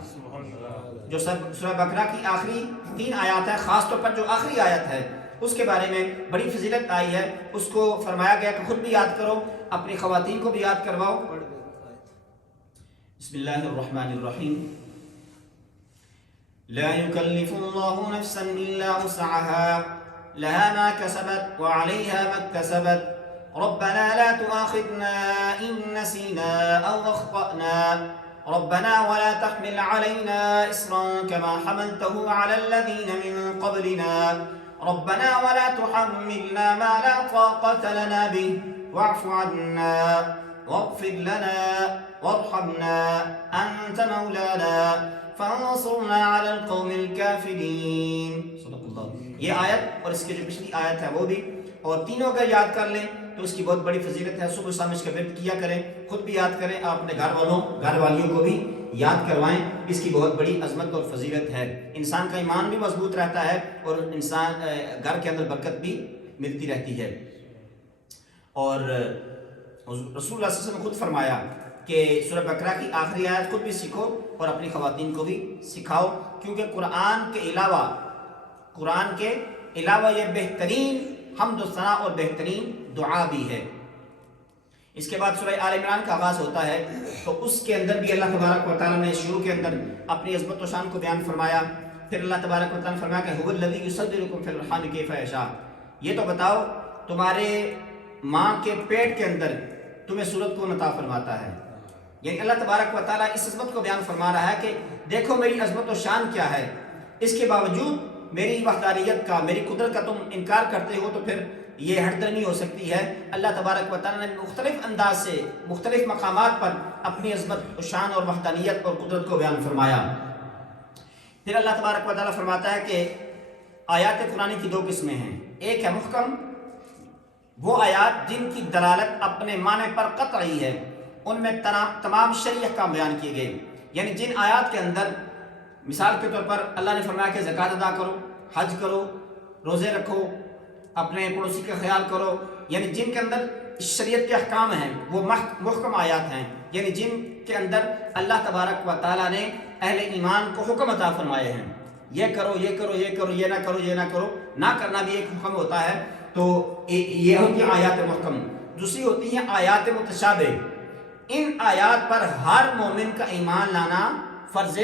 جو سورہ بقرہ کی آخری 3 آیات ہے، خاص طور پر جو آخری آیت ہے اس کے بارے میں بڑی فضیلت آئی ہے، اس کو فرمایا گیا کہ خود بھی یاد کرو، اپنی خواتین کو بھی یاد کرواؤ۔ بسم اللہ الرحمن الرحیم۔ لا يكلف الله نفسا إلا وسعها لها ما كسبت وعليها ما اكتسبت ربنا لا تؤاخذنا إن نسينا أو أخطأنا ربنا ولا تحمل علينا إصرا كما حملته على الذين من قبلنا ربنا ولا تحملنا ما لا طاقة لنا به واعف عنا واغفر لنا وارحمنا أنت مولانا فانصرنا على القوم الكافرين۔ صدق اللہ۔ یہ آیت اور اس کی جو پچھلی آیت ہے وہ بھی، اور تینوں اگر یاد کر لیں تو اس کی بہت بڑی فضیلت ہے۔ صبح شام اس کا ورد کیا کریں، خود بھی یاد کریں، اپنے گھر والیوں کو بھی یاد کروائیں، اس کی بہت بڑی عظمت اور فضیلت ہے۔ انسان کا ایمان بھی مضبوط رہتا ہے اور انسان گھر کے اندر برکت بھی ملتی رہتی ہے۔ اور رسول اللہ صلی اللہ علیہ وسلم نے خود فرمایا کہ سورہ بقرہ کی آخری آیت خود بھی سیکھو اور اپنی خواتین کو بھی سکھاؤ، کیونکہ قرآن کے علاوہ یہ بہترین حمد و ثنا اور بہترین دعا بھی ہے۔ اس کے بعد سورہ آل عمران کا آغاز ہوتا ہے تو اس کے اندر بھی اللہ تبارک و تعالیٰ نے شروع کے اندر اپنی عظمت و شان کو بیان فرمایا۔ پھر اللہ تبارک و تعالیٰ نے فرمایا کہ هو الذی یصورکم فی الارحام کیف یشاء، یہ تو بتاؤ تمہارے ماں کے پیٹ کے اندر تمہیں صورت کون عطا فرماتا ہے۔ یعنی اللہ تبارک و تعالیٰ اس عظمت کو بیان فرما رہا ہے کہ دیکھو میری عظمت و شان کیا ہے، اس کے باوجود میری وحدانیت کا، میری قدرت کا تم انکار کرتے ہو تو پھر یہ ہٹ درمی ہو سکتی ہے۔ اللہ تبارک و تعالیٰ نے مختلف انداز سے مختلف مقامات پر اپنی عظمت و شان اور وحدانیت اور قدرت کو بیان فرمایا۔ پھر اللہ تبارک و تعالیٰ فرماتا ہے کہ آیات قرآن کی 2 قسمیں ہیں، ایک ہے محکم، وہ آیات جن کی دلالت اپنے معنی پر قطعی ہے، ان میں تمام شرعی احکام بیان کیے گئے. یعنی جن آیات کے اندر مثال کے طور پر اللہ نے فرمایا کہ زکوٰۃ ادا کرو، حج کرو، روزے رکھو، اپنے پڑوسی کا خیال کرو، یعنی جن کے اندر شریعت کے احکام ہیں وہ محکم آیات ہیں، یعنی جن کے اندر اللہ تبارک و تعالیٰ نے اہل ایمان کو حکم عطا فرمائے ہیں، یہ کرو یہ کرو یہ کرو، یہ نہ کرو یہ نہ کرو، نہ کرنا بھی ایک حکم ہوتا ہے. تو یہ ہوتی ہیں آیات محکم. دوسری ہوتی ہیں آیات متشابہ. ان آیات پر ہر مومن کا ایمان لانا فرض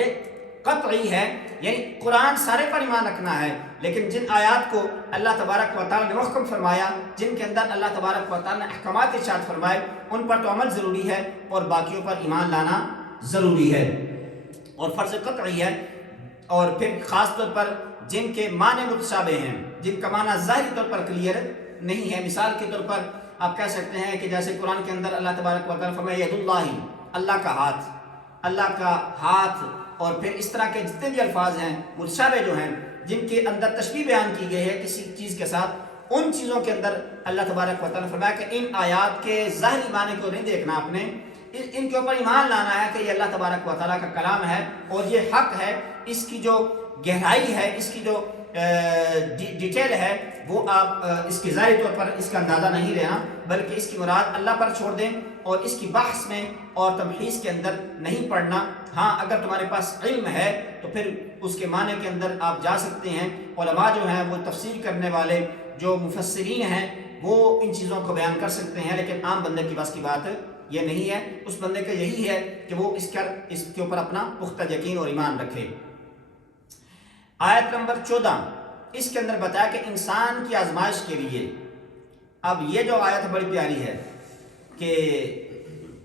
قطعی ہے، یعنی قرآن سارے پر ایمان رکھنا ہے، لیکن جن آیات کو اللہ تبارک و تعالیٰ نے محکم فرمایا، جن کے اندر اللہ تبارک و تعالیٰ نے احکامات ارشاد فرمائے، ان پر تو عمل ضروری ہے اور باقیوں پر ایمان لانا ضروری ہے اور فرض قطعی ہے. اور پھر خاص طور پر جن کے معنی متشابہ ہیں، جن کا معنی ظاہری طور پر کلیئر نہیں ہے. مثال کے طور پر آپ کہہ سکتے ہیں کہ جیسے قرآن کے اندر اللہ تبارک و تعالیٰ فرمائے ید اللہ، اللہ کا ہاتھ، اللہ کا ہاتھ، اور پھر اس طرح کے جتنے بھی الفاظ ہیں متشابہ جو ہیں، جن کے اندر تشبیہ بیان کی گئی ہے کسی چیز کے ساتھ، ان چیزوں کے اندر اللہ تبارک و تعالیٰ نے فرمایا کہ ان آیات کے ظاہری معنی کو نہیں دیکھنا، آپ نے ان کے اوپر ایمان لانا ہے کہ یہ اللہ تبارک و تعالیٰ کا کلام ہے اور یہ حق ہے. اس کی جو گہرائی ہے، اس کی جو ڈیٹیل ہے، وہ آپ اس کے ظاہری طور پر اس کا اندازہ نہیں لینا، بلکہ اس کی مراد اللہ پر چھوڑ دیں اور اس کی بحث میں اور تمحیص کے اندر نہیں پڑھنا. ہاں اگر تمہارے پاس علم ہے تو پھر اس کے معنی کے اندر آپ جا سکتے ہیں. علماء جو ہیں وہ تفسیر کرنے والے جو مفسرین ہیں وہ ان چیزوں کو بیان کر سکتے ہیں، لیکن عام بندے کی بس کی بات یہ نہیں ہے. اس بندے کا یہی ہے کہ وہ اس کے اوپر اپنا پختہ یقین اور ایمان رکھے. آیت نمبر 14 اس کے اندر بتایا کہ انسان کی آزمائش کے لیے، اب یہ جو آیت بڑی پیاری ہے کہ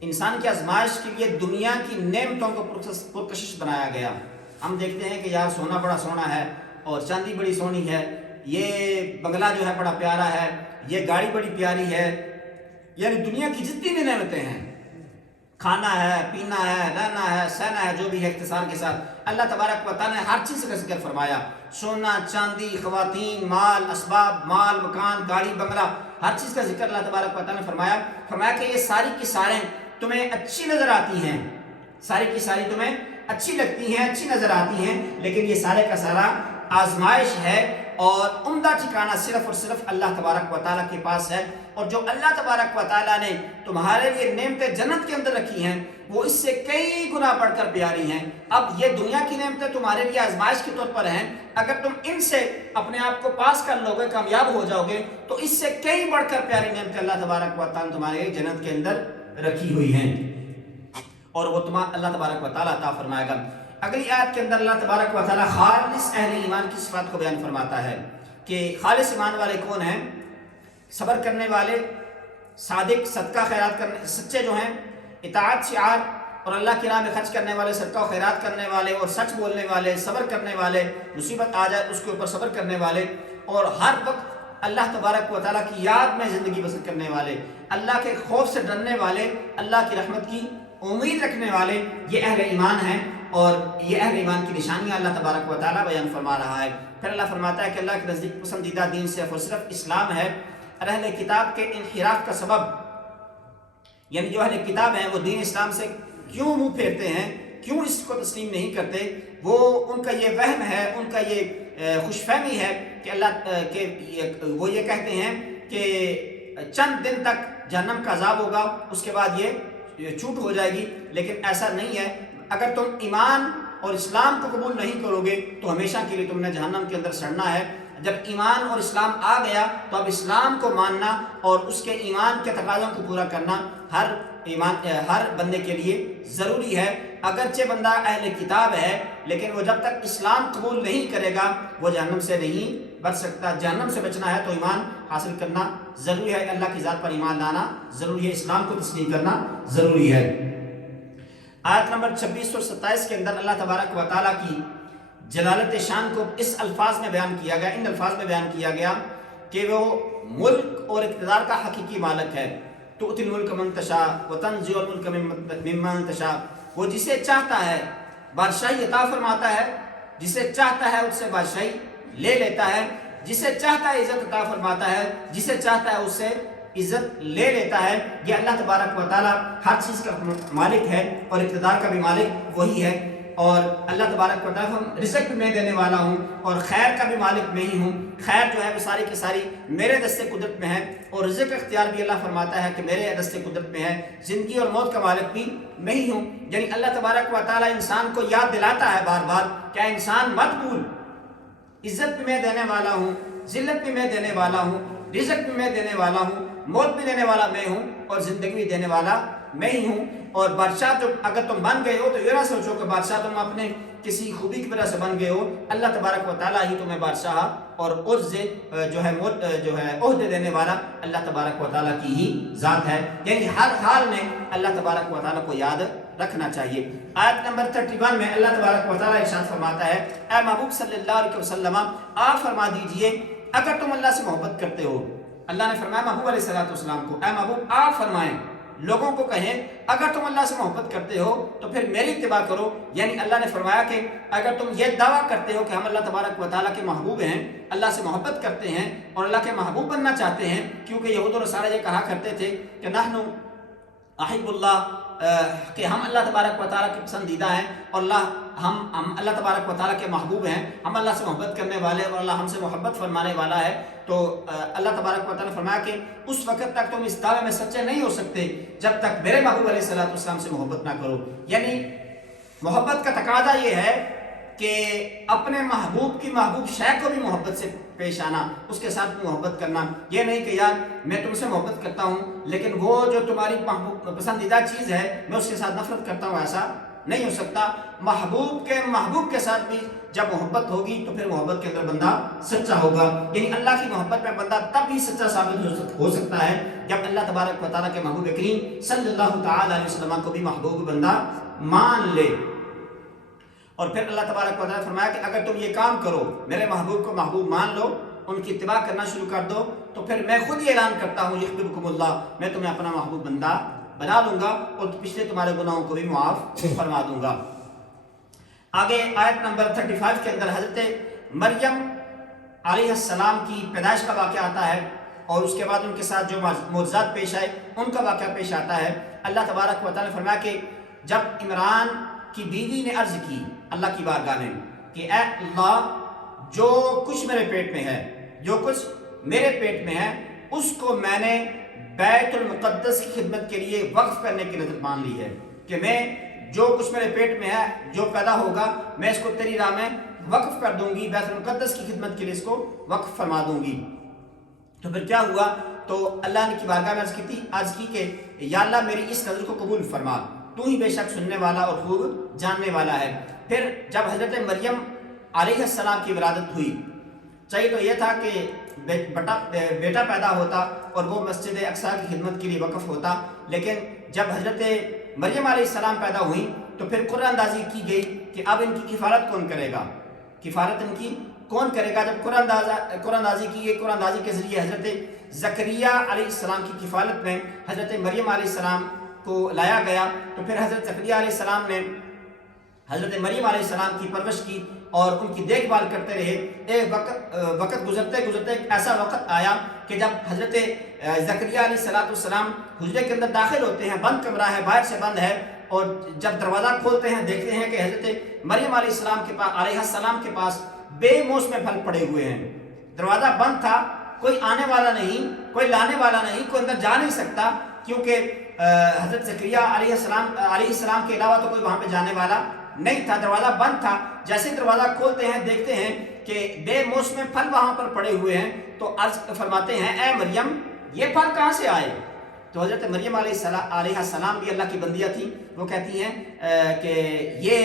انسان کی آزمائش کے لیے دنیا کی نعمتوں کو پرکشش بنایا گیا. ہم دیکھتے ہیں کہ یار سونا بڑا سونا ہے اور چاندی بڑی سونی ہے، یہ بنگلہ جو ہے بڑا پیارا ہے، یہ گاڑی بڑی پیاری ہے، یعنی دنیا کی جتنی بھی نعمتیں ہیں، کھانا ہے، پینا ہے، رہنا ہے، سہنا ہے، جو بھی ہے اختصار کے ساتھ اللہ تبارک و تعالیٰ نے ہر چیز کا ذکر فرمایا. سونا، چاندی، خواتین، مال، اسباب، مال، مکان، گاڑی، بنگلہ، ہر چیز کا ذکر اللہ تبارک و تعالیٰ نے فرمایا کہ یہ ساری کی سارے تمہیں اچھی نظر آتی ہیں، ساری کی ساری تمہیں اچھی لگتی ہیں، اچھی نظر آتی ہیں، لیکن یہ سارے کا سارا آزمائش ہے اور عمدہ ٹھکانہ صرف اور صرف اللہ تبارک و تعالیٰ کے پاس ہے. اور جو اللہ تبارک و تعالیٰ نے تمہارے لیے نعمتیں جنت کے اندر رکھی ہیں وہ اس سے کئی گنا بڑھ کر پیاری ہیں. اب یہ دنیا کی نعمتیں تمہارے لیے آزمائش کے طور پر ہیں، اگر تم ان سے اپنے آپ کو پاس کر لو گے، کامیاب ہو جاؤ گے، تو اس سے کئی بڑھ کر پیاری نعمتیں اللہ تبارک و تعالیٰ نے تمہارے لیے جنت کے اندر رکھی ہوئی ہیں اور وہ اللہ تبارک و تعالیٰ عطا فرمائے گا. اگلی آیت کے اندر اللہ تبارک و تعالیٰ خالص اہل ایمان کی صفات کو بیان فرماتا ہے کہ خالص ایمان والے کون ہیں؟ صبر کرنے والے، صادق، صدقہ خیرات کرنے، سچے جو ہیں، اطاعت شعار اور اللہ کی راہ میں خرچ کرنے والے، صدقہ و خیرات کرنے والے اور سچ بولنے والے، صبر کرنے والے، مصیبت آ جائے اس کے اوپر صبر کرنے والے اور ہر وقت اللہ تبارک و تعالیٰ کی یاد میں زندگی بسر کرنے والے، اللہ کے خوف سے ڈرنے والے، اللہ کی رحمت کی امید رکھنے والے، یہ اہل ایمان ہیں. اور یہ اہل ایمان کی نشانیاں اللہ تبارک و تعالیٰ بیان فرما رہا ہے. پھر اللہ فرماتا ہے کہ اللہ کے نزدیک پسندیدہ دین صرف اور صرف اسلام ہے. اہل کتاب کے انحراف کا سبب، یعنی جو اہل کتاب ہیں وہ دین اسلام سے کیوں منہ پھیرتے ہیں، کیوں اس کو تسلیم نہیں کرتے، وہ ان کا یہ وہم ہے، ان کا یہ خوش فہمی ہے کہ وہ یہ کہتے ہیں کہ چند دن تک جہنم کا عذاب ہوگا، اس کے بعد یہ چھوٹ ہو جائے گی. لیکن ایسا نہیں ہے. اگر تم ایمان اور اسلام کو قبول نہیں کرو گے تو ہمیشہ کے لیے تم نے جہنم کے اندر سڑنا ہے. جب ایمان اور اسلام آ گیا تو اب اسلام کو ماننا اور اس کے ایمان کے تقاضوں کو پورا کرنا ہر بندے کے لیے ضروری ہے. اگرچہ بندہ اہل کتاب ہے لیکن وہ جب تک اسلام قبول نہیں کرے گا وہ جہنم سے نہیں بچ سکتا. جہنم سے بچنا ہے تو ایمان حاصل کرنا ضروری ہے، اللہ کی ذات پر ایمان لانا ضروری ہے، اسلام کو تسلیم کرنا ضروری ہے. آیت نمبر 26 اور 27 کے اندر اللہ تبارک و تعالیٰ کی جلالت شان کو اس الفاظ میں بیان کیا گیا، ان الفاظ میں بیان کیا گیا کہ وہ ملک اور اقتدار کا حقیقی مالک ہے. تؤتی الملک من تشاء وتنزع الملک ممن تشاء، وہ جسے چاہتا ہے بادشاہی عطا فرماتا ہے، جسے چاہتا ہے اس سے بادشاہی لے لیتا ہے، جسے چاہتا ہے عزت عطا فرماتا ہے، جسے چاہتا ہے اس سے عزت لے لیتا ہے. یہ اللہ تبارک و تعالیٰ ہر چیز کا مالک ہے اور اقتدار کا بھی مالک وہی ہے. اور اللہ تبارک و تعالیٰ رزق بھی میں دینے والا ہوں اور خیر کا بھی مالک میں ہی ہوں. خیر جو ہے وہ ساری کی ساری میرے دست قدرت میں ہے اور رزق اختیار بھی اللہ فرماتا ہے کہ میرے دست قدرت میں ہے. زندگی اور موت کا مالک بھی میں ہی ہوں. یعنی اللہ تبارک و تعالیٰ انسان کو یاد دلاتا ہے بار بار، کیا انسان مت بھول، عزت بھی میں دینے والا ہوں، ذلت بھی میں دینے والا ہوں، رزق بھی میں دینے والا ہوں، موت بھی دینے والا میں ہوں اور زندگی بھی دینے والا میں ہی ہوں. اور بادشاہ جو اگر تم بن گئے ہو تو یہ نہ سوچو کہ بادشاہ تم اپنے کسی خوبی کی وجہ سے بن گئے ہو. اللہ تبارک و تعالیٰ ہی تمہیں بادشاہ اور عز جو ہے عہدے دینے والا اللہ تبارک و تعالیٰ کی ہی ذات ہے. یعنی ہر حال میں اللہ تبارک و تعالیٰ کو یاد رکھنا چاہیے. آیت نمبر 31 میں اللہ تبارک و تعالیٰ ارشاد فرماتا ہے، اے محبوب صلی اللہ علیہ وسلم آپ فرما دیجئے اگر تم اللہ سے محبت کرتے ہو. اللہ نے فرمایا محبوب علیہ السلام کو، اے محبوب آپ فرمائیں، لوگوں کو کہیں اگر تم اللہ سے محبت کرتے ہو تو پھر میری اتباع کرو. یعنی اللہ نے فرمایا کہ اگر تم یہ دعویٰ کرتے ہو کہ ہم اللہ تبارک و تعالیٰ کے محبوب ہیں، اللہ سے محبت کرتے ہیں اور اللہ کے محبوب بننا چاہتے ہیں، کیونکہ یہود و نصارہ یہ کہا کرتے تھے کہ نحن احب اللہ، کہ ہم اللہ تبارک و تعالیٰ کے پسندیدہ ہیں اور ہم اللہ تبارک و تعالیٰ کے محبوب ہیں، ہم اللہ سے محبت کرنے والے اور اللہ ہم سے محبت فرمانے والا ہے. تو اللہ تبارک و تعالیٰ نے فرمایا کہ اس وقت تک تم اس دعوے میں سچے نہیں ہو سکتے جب تک میرے محبوب علیہ السلام سے محبت نہ کرو. یعنی محبت کا تقاضا یہ ہے کہ اپنے محبوب کی محبوب شے کو بھی محبت سے پیش آنا، اس کے ساتھ محبت کرنا. یہ نہیں کہ یار میں تم سے محبت کرتا ہوں لیکن وہ جو تمہاری پسندیدہ چیز ہے میں اس کے ساتھ نفرت کرتا ہوں، ایسا نہیں ہو سکتا. محبوب کے ساتھ بھی جب محبت ہوگی تو پھر محبت کے اندر بندہ سچا ہوگا. یعنی اللہ کی محبت میں بندہ تب ہی سچا ثابت ہو سکتا ہے جب اللہ تبارک و تعالیٰ کے محبوب کریم صلی اللہ تعالیٰ علیہ وسلم کو بھی محبوب بندہ مان لے. اور پھر اللہ تبارک و تعالیٰ فرمایا کہ اگر تم یہ کام کرو، میرے محبوب کو محبوب مان لو، ان کی اتباع کرنا شروع کر دو، تو پھر میں خود یہ اعلان کرتا ہوں یحببکم اللہ، میں تمہیں اپنا محبوب بندہ بنا لوں گا اور پچھلے تمہارے گناہوں کو بھی معاف فرما دوں گا. آگے آیت نمبر 35 کے اندر حضرت مریم علیہ السلام کی پیدائش کا واقعہ آتا ہے اور اس کے بعد ان کے ساتھ جو معجزات پیش آئے ان کا واقعہ پیش آتا ہے. اللہ تبارک و تعالیٰ نے فرمایا کہ جب عمران کی بیوی نے عرض کی اللہ کی بارگاہ میں کہ اے اللہ، جو کچھ میرے پیٹ میں ہے، جو کچھ میرے پیٹ میں ہے، اس کو میں نے بیت المقدس کی خدمت کے لیے وقف کرنے کی نظر مان لی ہے کہ میں جو کچھ میرے پیٹ میں ہے، جو پیدا ہوگا، میں اس کو تیری راہ میں وقف کر دوں گی، بیت المقدس کی خدمت کے لیے اس کو وقف فرما دوں گی. تو پھر کیا ہوا؟ تو اللہ نے کی بارگاہ میں عرض کی کہ یا اللہ میری اس نظر کو قبول فرما، تو ہی بے شک سننے والا اور خوب جاننے والا ہے. پھر جب حضرت مریم علیہ السلام کی ولادت ہوئی، چاہیے تو یہ تھا کہ بیٹا پیدا ہوتا اور وہ مسجد اقصیٰ کی خدمت کے لیے وقف ہوتا، لیکن جب حضرت مریم علیہ السلام پیدا ہوئی تو پھر قرآن اندازی کی گئی کہ اب ان کی کفالت کون کرے گا، کفالت ان کی کون کرے گا. جب قرآن اندازی کی گئی، قرآن اندازی کے ذریعے حضرت زکریا علیہ السلام کی کفالت میں حضرت مریم علیہ السلام کو لایا گیا. تو پھر حضرت زکریا علیہ السلام نے حضرت مریم علیہ السلام کی پرورش کی اور ان کی دیکھ بھال کرتے رہے. ایک وقت گزرتے گزرتے ایک ایسا وقت آیا کہ جب حضرت زکریا علیہ السلام حجرے کے اندر داخل ہوتے ہیں، بند کمرہ ہے، باہر سے بند ہے، اور جب دروازہ کھولتے ہیں دیکھتے ہیں کہ حضرت مریم علیہ السلام کے پاس بے موسم پھل پڑے ہوئے ہیں. دروازہ بند تھا، کوئی آنے والا نہیں، کوئی لانے والا نہیں، کوئی اندر جا نہیں سکتا، کیونکہ حضرت زکریا علیہ السلام کے علاوہ تو کوئی وہاں پہ جانے والا نہیں تھا. دروازہ بند تھا. جیسے دروازہ کھولتے ہیں دیکھتے ہیں کہ بے موسم پھل وہاں پر پڑے ہوئے ہیں. تو عرض فرماتے ہیں اے مریم، یہ پھل کہاں سے آئے؟ تو حضرت مریم علیہ السلام بھی اللہ کی بندیاں تھی. وہ کہتی ہیں کہ یہ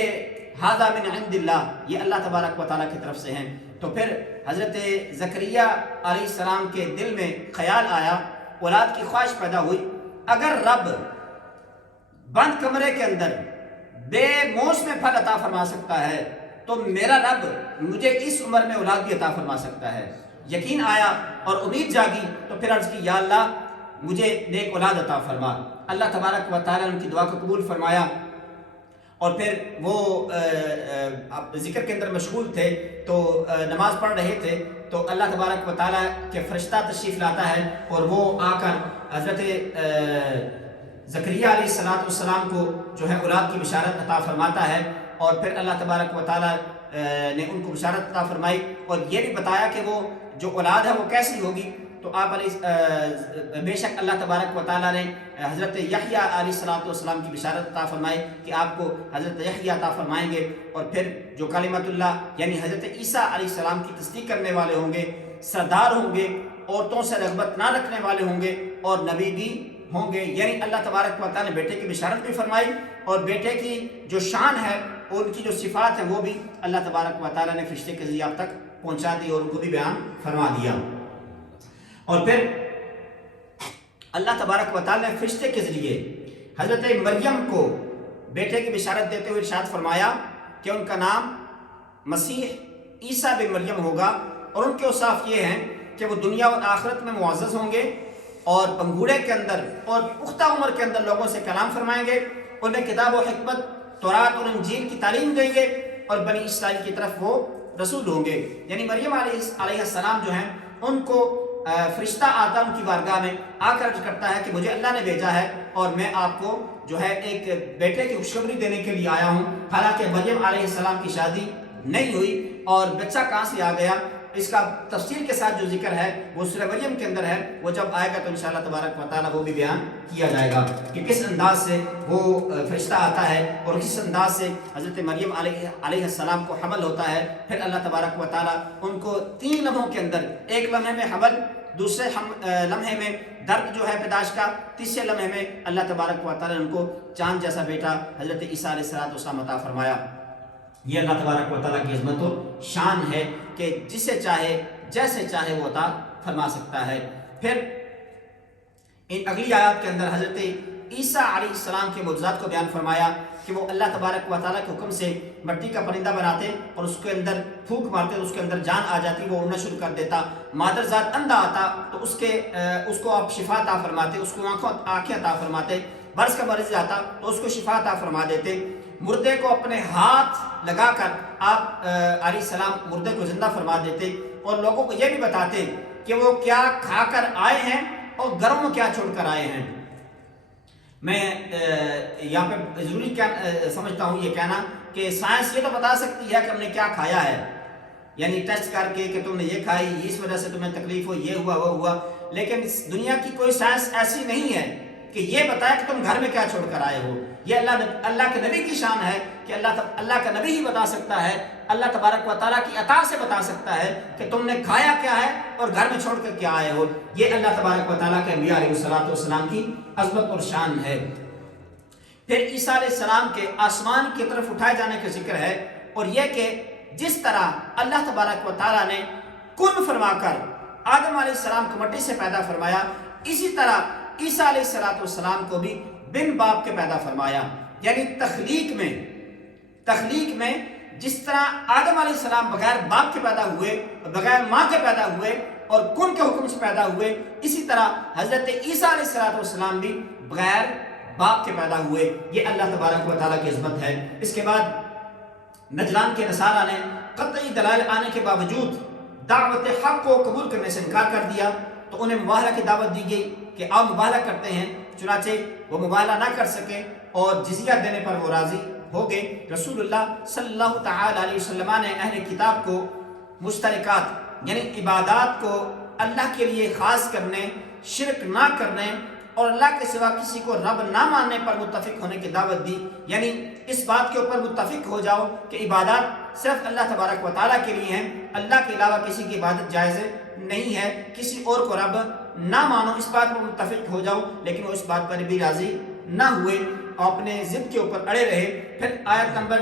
ھذا من عند اللہ، یہ اللہ تبارک و تعالیٰ کی طرف سے ہیں. تو پھر حضرت زکریا علیہ السلام کے دل میں خیال آیا، اولاد کی خواہش پیدا ہوئی، اگر رب بند کمرے کے اندر بے موسم پھل عطا فرما سکتا ہے تو میرا رب مجھے اس عمر میں اولاد بھی عطا فرما سکتا ہے. یقین آیا اور امید جاگی. تو پھر عرض کی یا اللہ مجھے نیک اولاد عطا فرما. اللہ تبارک و تعالیٰ نے ان کی دعا کو قبول فرمایا اور پھر وہ ذکر کے اندر مشغول تھے تو نماز پڑھ رہے تھے تو اللہ تبارک و تعالیٰ کے فرشتہ تشریف لاتا ہے اور وہ آ کر حضرت زکریا علیہ السلام کو جو ہے اولاد کی بشارت عطا فرماتا ہے، اور پھر اللہ تبارک و تعالیٰ نے ان کو بشارت عطا فرمائی اور یہ بھی بتایا کہ وہ جو اولاد ہے وہ کیسی ہوگی۔ تو آپ بے شک اللہ تبارک و تعالیٰ نے حضرت یحییٰ علیہ السلام کی بشارت عطا فرمائی کہ آپ کو حضرت یحییٰ عطا فرمائیں گے، اور پھر جو کلمۃ اللہ یعنی حضرت عیسیٰ علیہ السلام کی تصدیق کرنے والے ہوں گے، سردار ہوں گے، عورتوں سے رغبت نہ رکھنے والے ہوں گے، اور نبی بھی ہوں گے۔ یعنی اللہ تبارک و تعالیٰ نے بیٹے کی بشارت بھی فرمائی، اور بیٹے کی جو شان ہے اور ان کی جو صفات ہیں وہ بھی اللہ تبارک و تعالیٰ نے فرشتے کے ذریعے آپ تک پہنچا دی اور ان کو بھی بیان فرما دیا۔ اور پھر اللہ تبارک و تعالیٰ نے فرشتے کے ذریعے حضرت مریم کو بیٹے کی بشارت دیتے ہوئے ارشاد فرمایا کہ ان کا نام مسیح عیسیٰ بن مریم ہوگا، اور ان کے اوصاف یہ ہیں کہ وہ دنیا اور آخرت میں معزز ہوں گے، اور پنگوڑے کے اندر اور پختہ عمر کے اندر لوگوں سے کلام فرمائیں گے، انہیں کتاب و حکمت، تورات اور انجیل کی تعلیم دیں گے، اور بنی اسرائیل کی طرف وہ رسول ہوں گے۔ یعنی مریم علیہ السلام جو ہیں ان کو فرشتہ آتا ان کی بارگاہ میں آ کر کرتا ہے کہ مجھے اللہ نے بھیجا ہے اور میں آپ کو جو ہے ایک بیٹے کی خوشخبری دینے کے لیے آیا ہوں۔ حالانکہ مریم علیہ السلام کی شادی نہیں ہوئی، اور بچہ کہاں سے آ گیا اس کا تفصیل کے ساتھ جو ذکر ہے وہ سورہ مریم کے اندر ہے، وہ جب آئے گا تو انشاءاللہ تبارک و تعالیٰ وہ بھی بیان کیا جائے گا کہ کس انداز سے وہ فرشتہ آتا ہے اور کس انداز سے حضرت مریم علیہ السلام کو حمل ہوتا ہے۔ پھر اللہ تبارک و تعالیٰ ان کو 3 لمحوں کے اندر، ایک لمحے میں حمل، دوسرے لمحے میں درد جو ہے پیدائش کا، تیسرے لمحے میں اللہ تبارک و تعالیٰ نے ان کو چاند جیسا بیٹا حضرت عیسیٰ علیہ السلام عطا فرمایا۔ یہ اللہ تبارک و تعالیٰ کی عظمت و شان ہے کہ جسے چاہے جیسے چاہے وہ عطا فرما سکتا ہے۔ پھر ان اگلی آیات کے اندر حضرت عیسیٰ علیہ السلام کے معجزات کو بیان فرمایا کہ وہ اللہ تبارک و تعالیٰ کے حکم سے مٹی کا پرندہ بناتے اور اس کے اندر پھونک مارتے تو اس کے اندر جان آ جاتی، وہ اڑنا شروع کر دیتا۔ مادرزاد اندھا آتا تو اس کو آپ شفا عطا فرماتے، اس کو آنکھیں عطا فرماتے۔ برس کا مریض آتا تو اس کو شفا عطا فرما دیتے۔ مردے کو اپنے ہاتھ لگا کر آپ علیہ السلام مردے کو زندہ فرما دیتے، اور لوگوں کو یہ بھی بتاتے کہ وہ کیا کھا کر آئے ہیں اور گھروں میں کیا چھوڑ کر آئے ہیں۔ میں یہاں پہ ضروری سمجھتا ہوں یہ کہنا کہ سائنس یہ تو بتا سکتی ہے کہ ہم نے کیا کھایا ہے، یعنی ٹیسٹ کر کے کہ تم نے یہ کھائی، اس وجہ سے تمہیں تکلیف ہو، یہ ہوا وہ ہوا، لیکن دنیا کی کوئی سائنس ایسی نہیں ہے کہ یہ بتائے کہ تم گھر میں کیا چھوڑ کر آئے ہو۔ یہ اللہ کے نبی کی شان ہے کہ اللہ کا نبی ہی بتا سکتا ہے، اللہ تبارک و تعالیٰ کی عطا سے بتا سکتا ہے کہ تم نے کھایا کیا ہے اور گھر میں چھوڑ کر کیا آئے ہو۔ یہ اللہ تبارک و تعالیٰ کے انبیاء علیہ السلام کی عظمت اور شان ہے۔ پھر عیسیٰ علیہ السلام کے آسمان کی طرف اٹھائے جانے کا ذکر ہے، اور یہ کہ جس طرح اللہ تبارک و تعالیٰ نے کن فرما کر آدم علیہ السلام کو مٹی سے پیدا فرمایا، اسی طرح عیسیٰ علیہ السلام کو بھی بن باپ کے پیدا فرمایا۔ یعنی تخلیق میں جس طرح آدم علیہ السلام بغیر باپ کے پیدا ہوئے، بغیر ماں کے پیدا ہوئے اور کن کے حکم سے پیدا ہوئے، اسی طرح حضرت عیسیٰ علیہ السلام بھی بغیر باپ کے پیدا ہوئے۔ یہ اللہ تبارک و تعالیٰ کی عظمت ہے۔ اس کے بعد نجران کے نصارہ نے قطعی دلائل آنے کے باوجود دعوت حق کو قبول کرنے سے انکار کر دیا، تو انہیں مباہلہ کی دعوت دی گئی کہ آؤ مباہلہ کرتے ہیں، چنانچہ وہ مباہلہ نہ کر سکے اور جزیہ دینے پر وہ راضی ہو گئے۔ رسول اللہ صلی اللہ تعالی علیہ وسلم نے اہل کتاب کو مشترکات یعنی عبادات کو اللہ کے لیے خاص کرنے، شرک نہ کرنے اور اللہ کے سوا کسی کو رب نہ ماننے پر متفق ہونے کی دعوت دی۔ یعنی اس بات کے اوپر متفق ہو جاؤ کہ عبادات صرف اللہ تبارک و تعالیٰ کے لیے ہیں، اللہ کے علاوہ کسی کی عبادت جائز نہیں ہے، کسی اور کو رب نہ مانو، اس بات پر متفق ہو جاؤ۔ لیکن وہ اس بات پر بھی راضی نہ ہوئے، اپنے ضد کے اوپر اڑے رہے۔ پھر آیت نمبر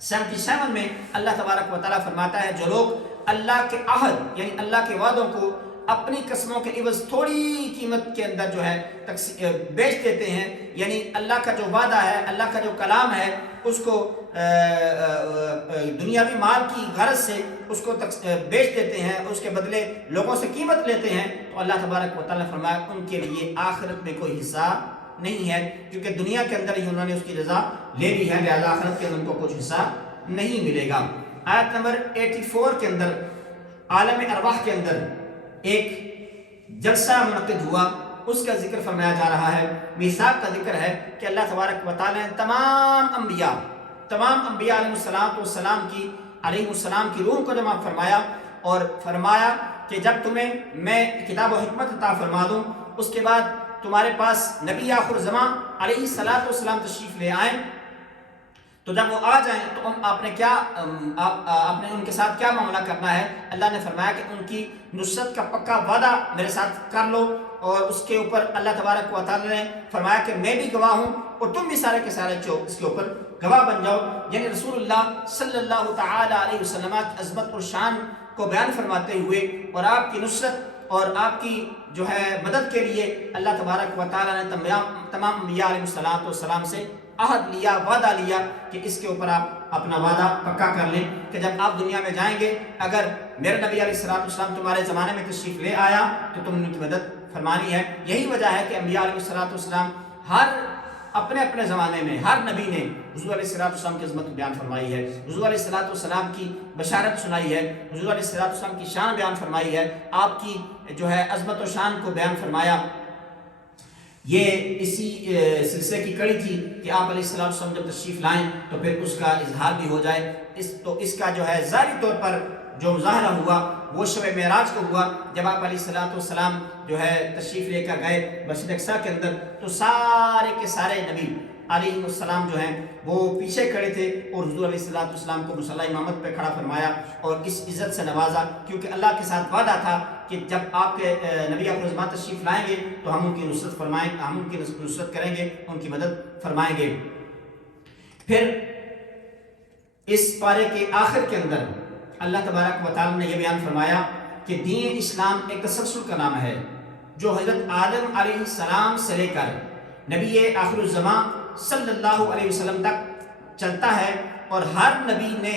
77 میں اللہ تبارک و تعالیٰ فرماتا ہے جو لوگ اللہ کے عہد یعنی اللہ کے وعدوں کو اپنی قسموں کے عوض تھوڑی قیمت کے اندر جو ہے بیچ دیتے ہیں، یعنی اللہ کا جو وعدہ ہے، اللہ کا جو کلام ہے، اس کو دنیاوی مال کی غرض سے اس کو بیچ دیتے ہیں، اس کے بدلے لوگوں سے قیمت لیتے ہیں، تو اللہ تبارک و تعالیٰ نے فرمایا ان کے لیے آخرت میں کوئی حصہ نہیں ہے، کیونکہ دنیا کے اندر ہی انہوں نے اس کی رضا لے لی ہے، لہذا آخرت کے اندر ان کو کچھ حصہ نہیں ملے گا۔ آیت نمبر 84 کے اندر عالم ارواح کے اندر ایک جلسہ منعقد ہوا، اس کا ذکر فرمایا جا رہا ہے۔ میثاق کا ذکر ہے کہ اللہ تبارک و تعالیٰ نے تمام انبیاء علیہ السلام کی روح کو جمع فرمایا اور فرمایا کہ جب تمہیں میں کتاب و حکمت عطا فرما دوں، اس کے بعد تمہارے پاس نبی آخر زمان علیہ السلام تشریف لے آئیں، تو جب وہ آ جائیں تو آپ نے ان کے ساتھ کیا معاملہ کرنا ہے؟ اللہ نے فرمایا کہ ان کی نصرت کا پکا وعدہ میرے ساتھ کر لو، اور اس کے اوپر اللہ تبارک و تعالی نے فرمایا کہ میں بھی گواہ ہوں اور تم بھی سارے کے سارے اس کے اوپر گواہ بن جاؤ۔ یعنی رسول اللہ صلی اللہ تعالی علیہ وسلم کی عظمت اور شان کو بیان فرماتے ہوئے اور آپ کی نصرت اور آپ کی جو ہے مدد کے لیے اللہ تبارک و تعالی نے تمام انبیاء علیہ السلام سے عہد لیا، وعدہ لیا کہ اس کے اوپر آپ اپنا وعدہ پکا کر لیں کہ جب آپ دنیا میں جائیں گے، اگر میرے نبی علیہ السلام تمہارے زمانے میں تشریف لے آیا تو تم نے ان کی مدد فرمانی ہے۔ یہی وجہ ہے کہ انبیاء علیہ السلام ہر اپنے زمانے میں ہر نبی نے حضور علیہ السلام کی عظمت بیان فرمائی ہے، حضور علیہ السلام کی بشارت سنائی ہے، حضور علیہ السلام کی شان بیان فرمائی ہے، آپ کی جو ہے عظمت و شان کو بیان فرمایا۔ یہ اسی سلسلے کی کڑی تھی کہ آپ علیہ السلام جب تشریف لائیں تو پھر اس کا اظہار بھی ہو جائے۔ اس کا جو ہے ظاہری طور پر جو مظاہرہ ہوا وہ شب معراج کو ہوا، جب آپ علیہ السلام جو ہے تشریف لے کر گئے مسجد اقصیٰ کے اندر، تو سارے کے سارے نبی علیہ السلام جو ہیں وہ پیچھے کھڑے تھے اور حضور علیہ السلام کو مصلی امامت پہ کھڑا فرمایا اور اس عزت سے نوازا، کیونکہ اللہ کے ساتھ وعدہ تھا کہ جب آپ کے نبی آخر الزمان تشریف لائیں گے تو ہم ان کی نصرت کریں گے، ان کی مدد فرمائیں گے۔ پھر اس پارے کے آخر کے اندر اللہ تبارک و تعالی نے یہ بیان فرمایا کہ دین اسلام ایک تسلسل کا نام ہے جو حضرت آدم علیہ السلام سے لے کر نبی آخر الزمان صلی اللہ علیہ وسلم تک چلتا ہے، اور ہر نبی نے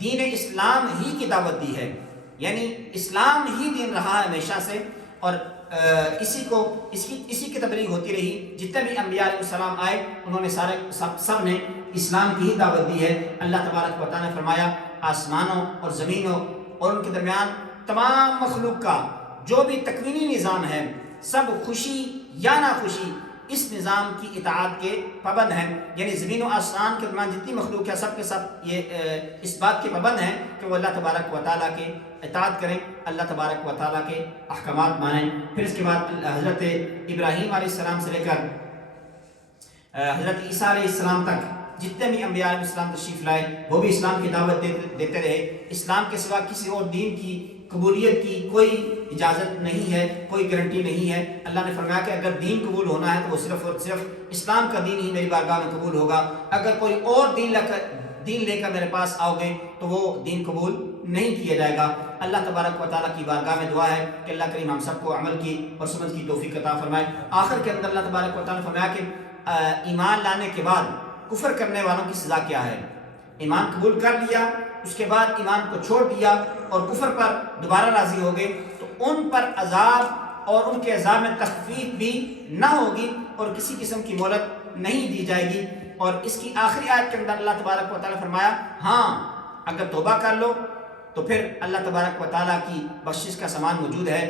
دین اسلام ہی کی دعوت دی ہے، یعنی اسلام ہی دین رہا ہے ہمیشہ سے، اور اسی کی تبلیغ ہوتی رہی۔ جتنے بھی انبیاء علیہ السلام آئے انہوں نے سب نے اسلام کی ہی دعوت دی ہے۔ اللہ تبارک و تعالیٰ نے فرمایا آسمانوں اور زمینوں اور ان کے درمیان تمام مخلوق کا جو بھی تکوینی نظام ہے، سب خوشی یا ناخوشی اس نظام کی اطاعت کے پابند ہیں، یعنی زمین و آسمان کے درمیان جتنی مخلوق ہے سب کے سب یہ اس بات کے پابند ہیں کہ وہ اللہ تبارک و تعالیٰ کے اطاعت کریں، اللہ تبارک و تعالیٰ کے احکامات مانیں۔ پھر اس کے بعد حضرت ابراہیم علیہ السلام سے لے کر حضرت عیسیٰ علیہ السلام تک جتنے بھی انبیاء علیہ السلام تشریف لائے وہ بھی اسلام کی دعوت دیتے رہے۔ اسلام کے سوا کسی اور دین کی قبولیت کی کوئی اجازت نہیں ہے، کوئی گارنٹی نہیں ہے۔ اللہ نے فرمایا کہ اگر دین قبول ہونا ہے تو وہ صرف اور صرف اسلام کا دین ہی میری بارگاہ میں قبول ہوگا، اگر کوئی اور دین لے کر میرے پاس آؤ گے تو وہ دین قبول نہیں کیا جائے گا۔ اللہ تبارک و تعالیٰ کی بارگاہ میں دعا ہے کہ اللہ کریم ہم سب کو عمل کی اور سمجھ کی توفیق عطا فرمائے۔ آخر کے اندر اللہ تبارک و تعالیٰ نے فرمایا کہ ایمان لانے کے بعد کفر کرنے والوں کی سزا کیا ہے۔ ایمان قبول کر لیا، اس کے بعد ایمان کو چھوڑ دیا اور کفر پر دوبارہ راضی ہو گئے تو ان پر عذاب اور ان کے عذاب میں تخفیف بھی نہ ہوگی اور کسی قسم کی مہلت نہیں دی جائے گی۔ اور اس کی آخری آیت کے اندر اللہ تبارک و تعالیٰ فرمایا ہاں اگر توبہ کر لو تو پھر اللہ تبارک و تعالیٰ کی بخشش کا سامان موجود ہے،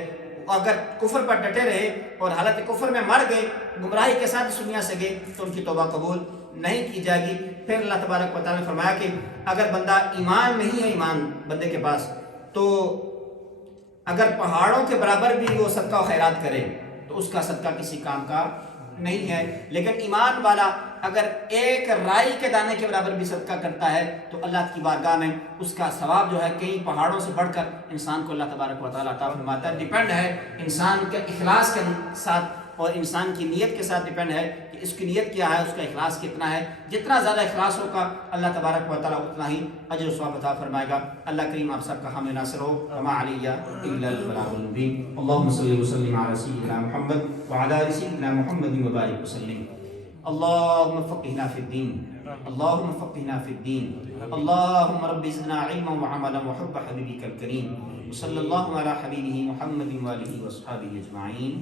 اگر کفر پر ڈٹے رہے اور حالت کفر میں مر گئے، گمراہی کے ساتھ اس دنیا سے گئے تو ان کی توبہ قبول نہیں کی جائے گی۔ پھر اللہ تبارک و تعالیٰ نے فرمایا کہ اگر بندہ ایمان نہیں ہے، ایمان بندے کے پاس، تو اگر پہاڑوں کے برابر بھی وہ صدقہ و خیرات کرے تو اس کا صدقہ کسی کام کا نہیں ہے، لیکن ایمان والا اگر ایک رائی کے دانے کے برابر بھی صدقہ کرتا ہے تو اللہ کی بارگاہ میں اس کا ثواب جو ہے کئی پہاڑوں سے بڑھ کر انسان کو اللہ تبارک و تعالیٰ عطا فرماتا ہے۔ ڈیپینڈ ہے انسان کے اخلاص کے ساتھ اور انسان کی نیت کے ساتھ ڈیپینڈ ہے کہ اس کی نیت کیا ہے، اس کا اخلاص کتنا ہے۔ جتنا زیادہ اخلاص ہوگا اللہ تبارک و تعالیٰ اتنا ہی اجر و ثواب عطا فرمائے گا۔ اللہ کریم آپ سب کا حامی ناصر ہو۔ وما علی الا البلاغ المبین۔ اللہم صلی وسلم علی سیدنا محمد وعلی آل سیدنا محمد وبارک وسلم۔ اللہم فقہنا فی الدین، اللہم فقہنا فی الدین، اللہم رب زدنا علما وعملا وحب حبیبک الکریم، صلی اللہ علی حبیبہ محمد وآلہ وصحبہ اجمعین۔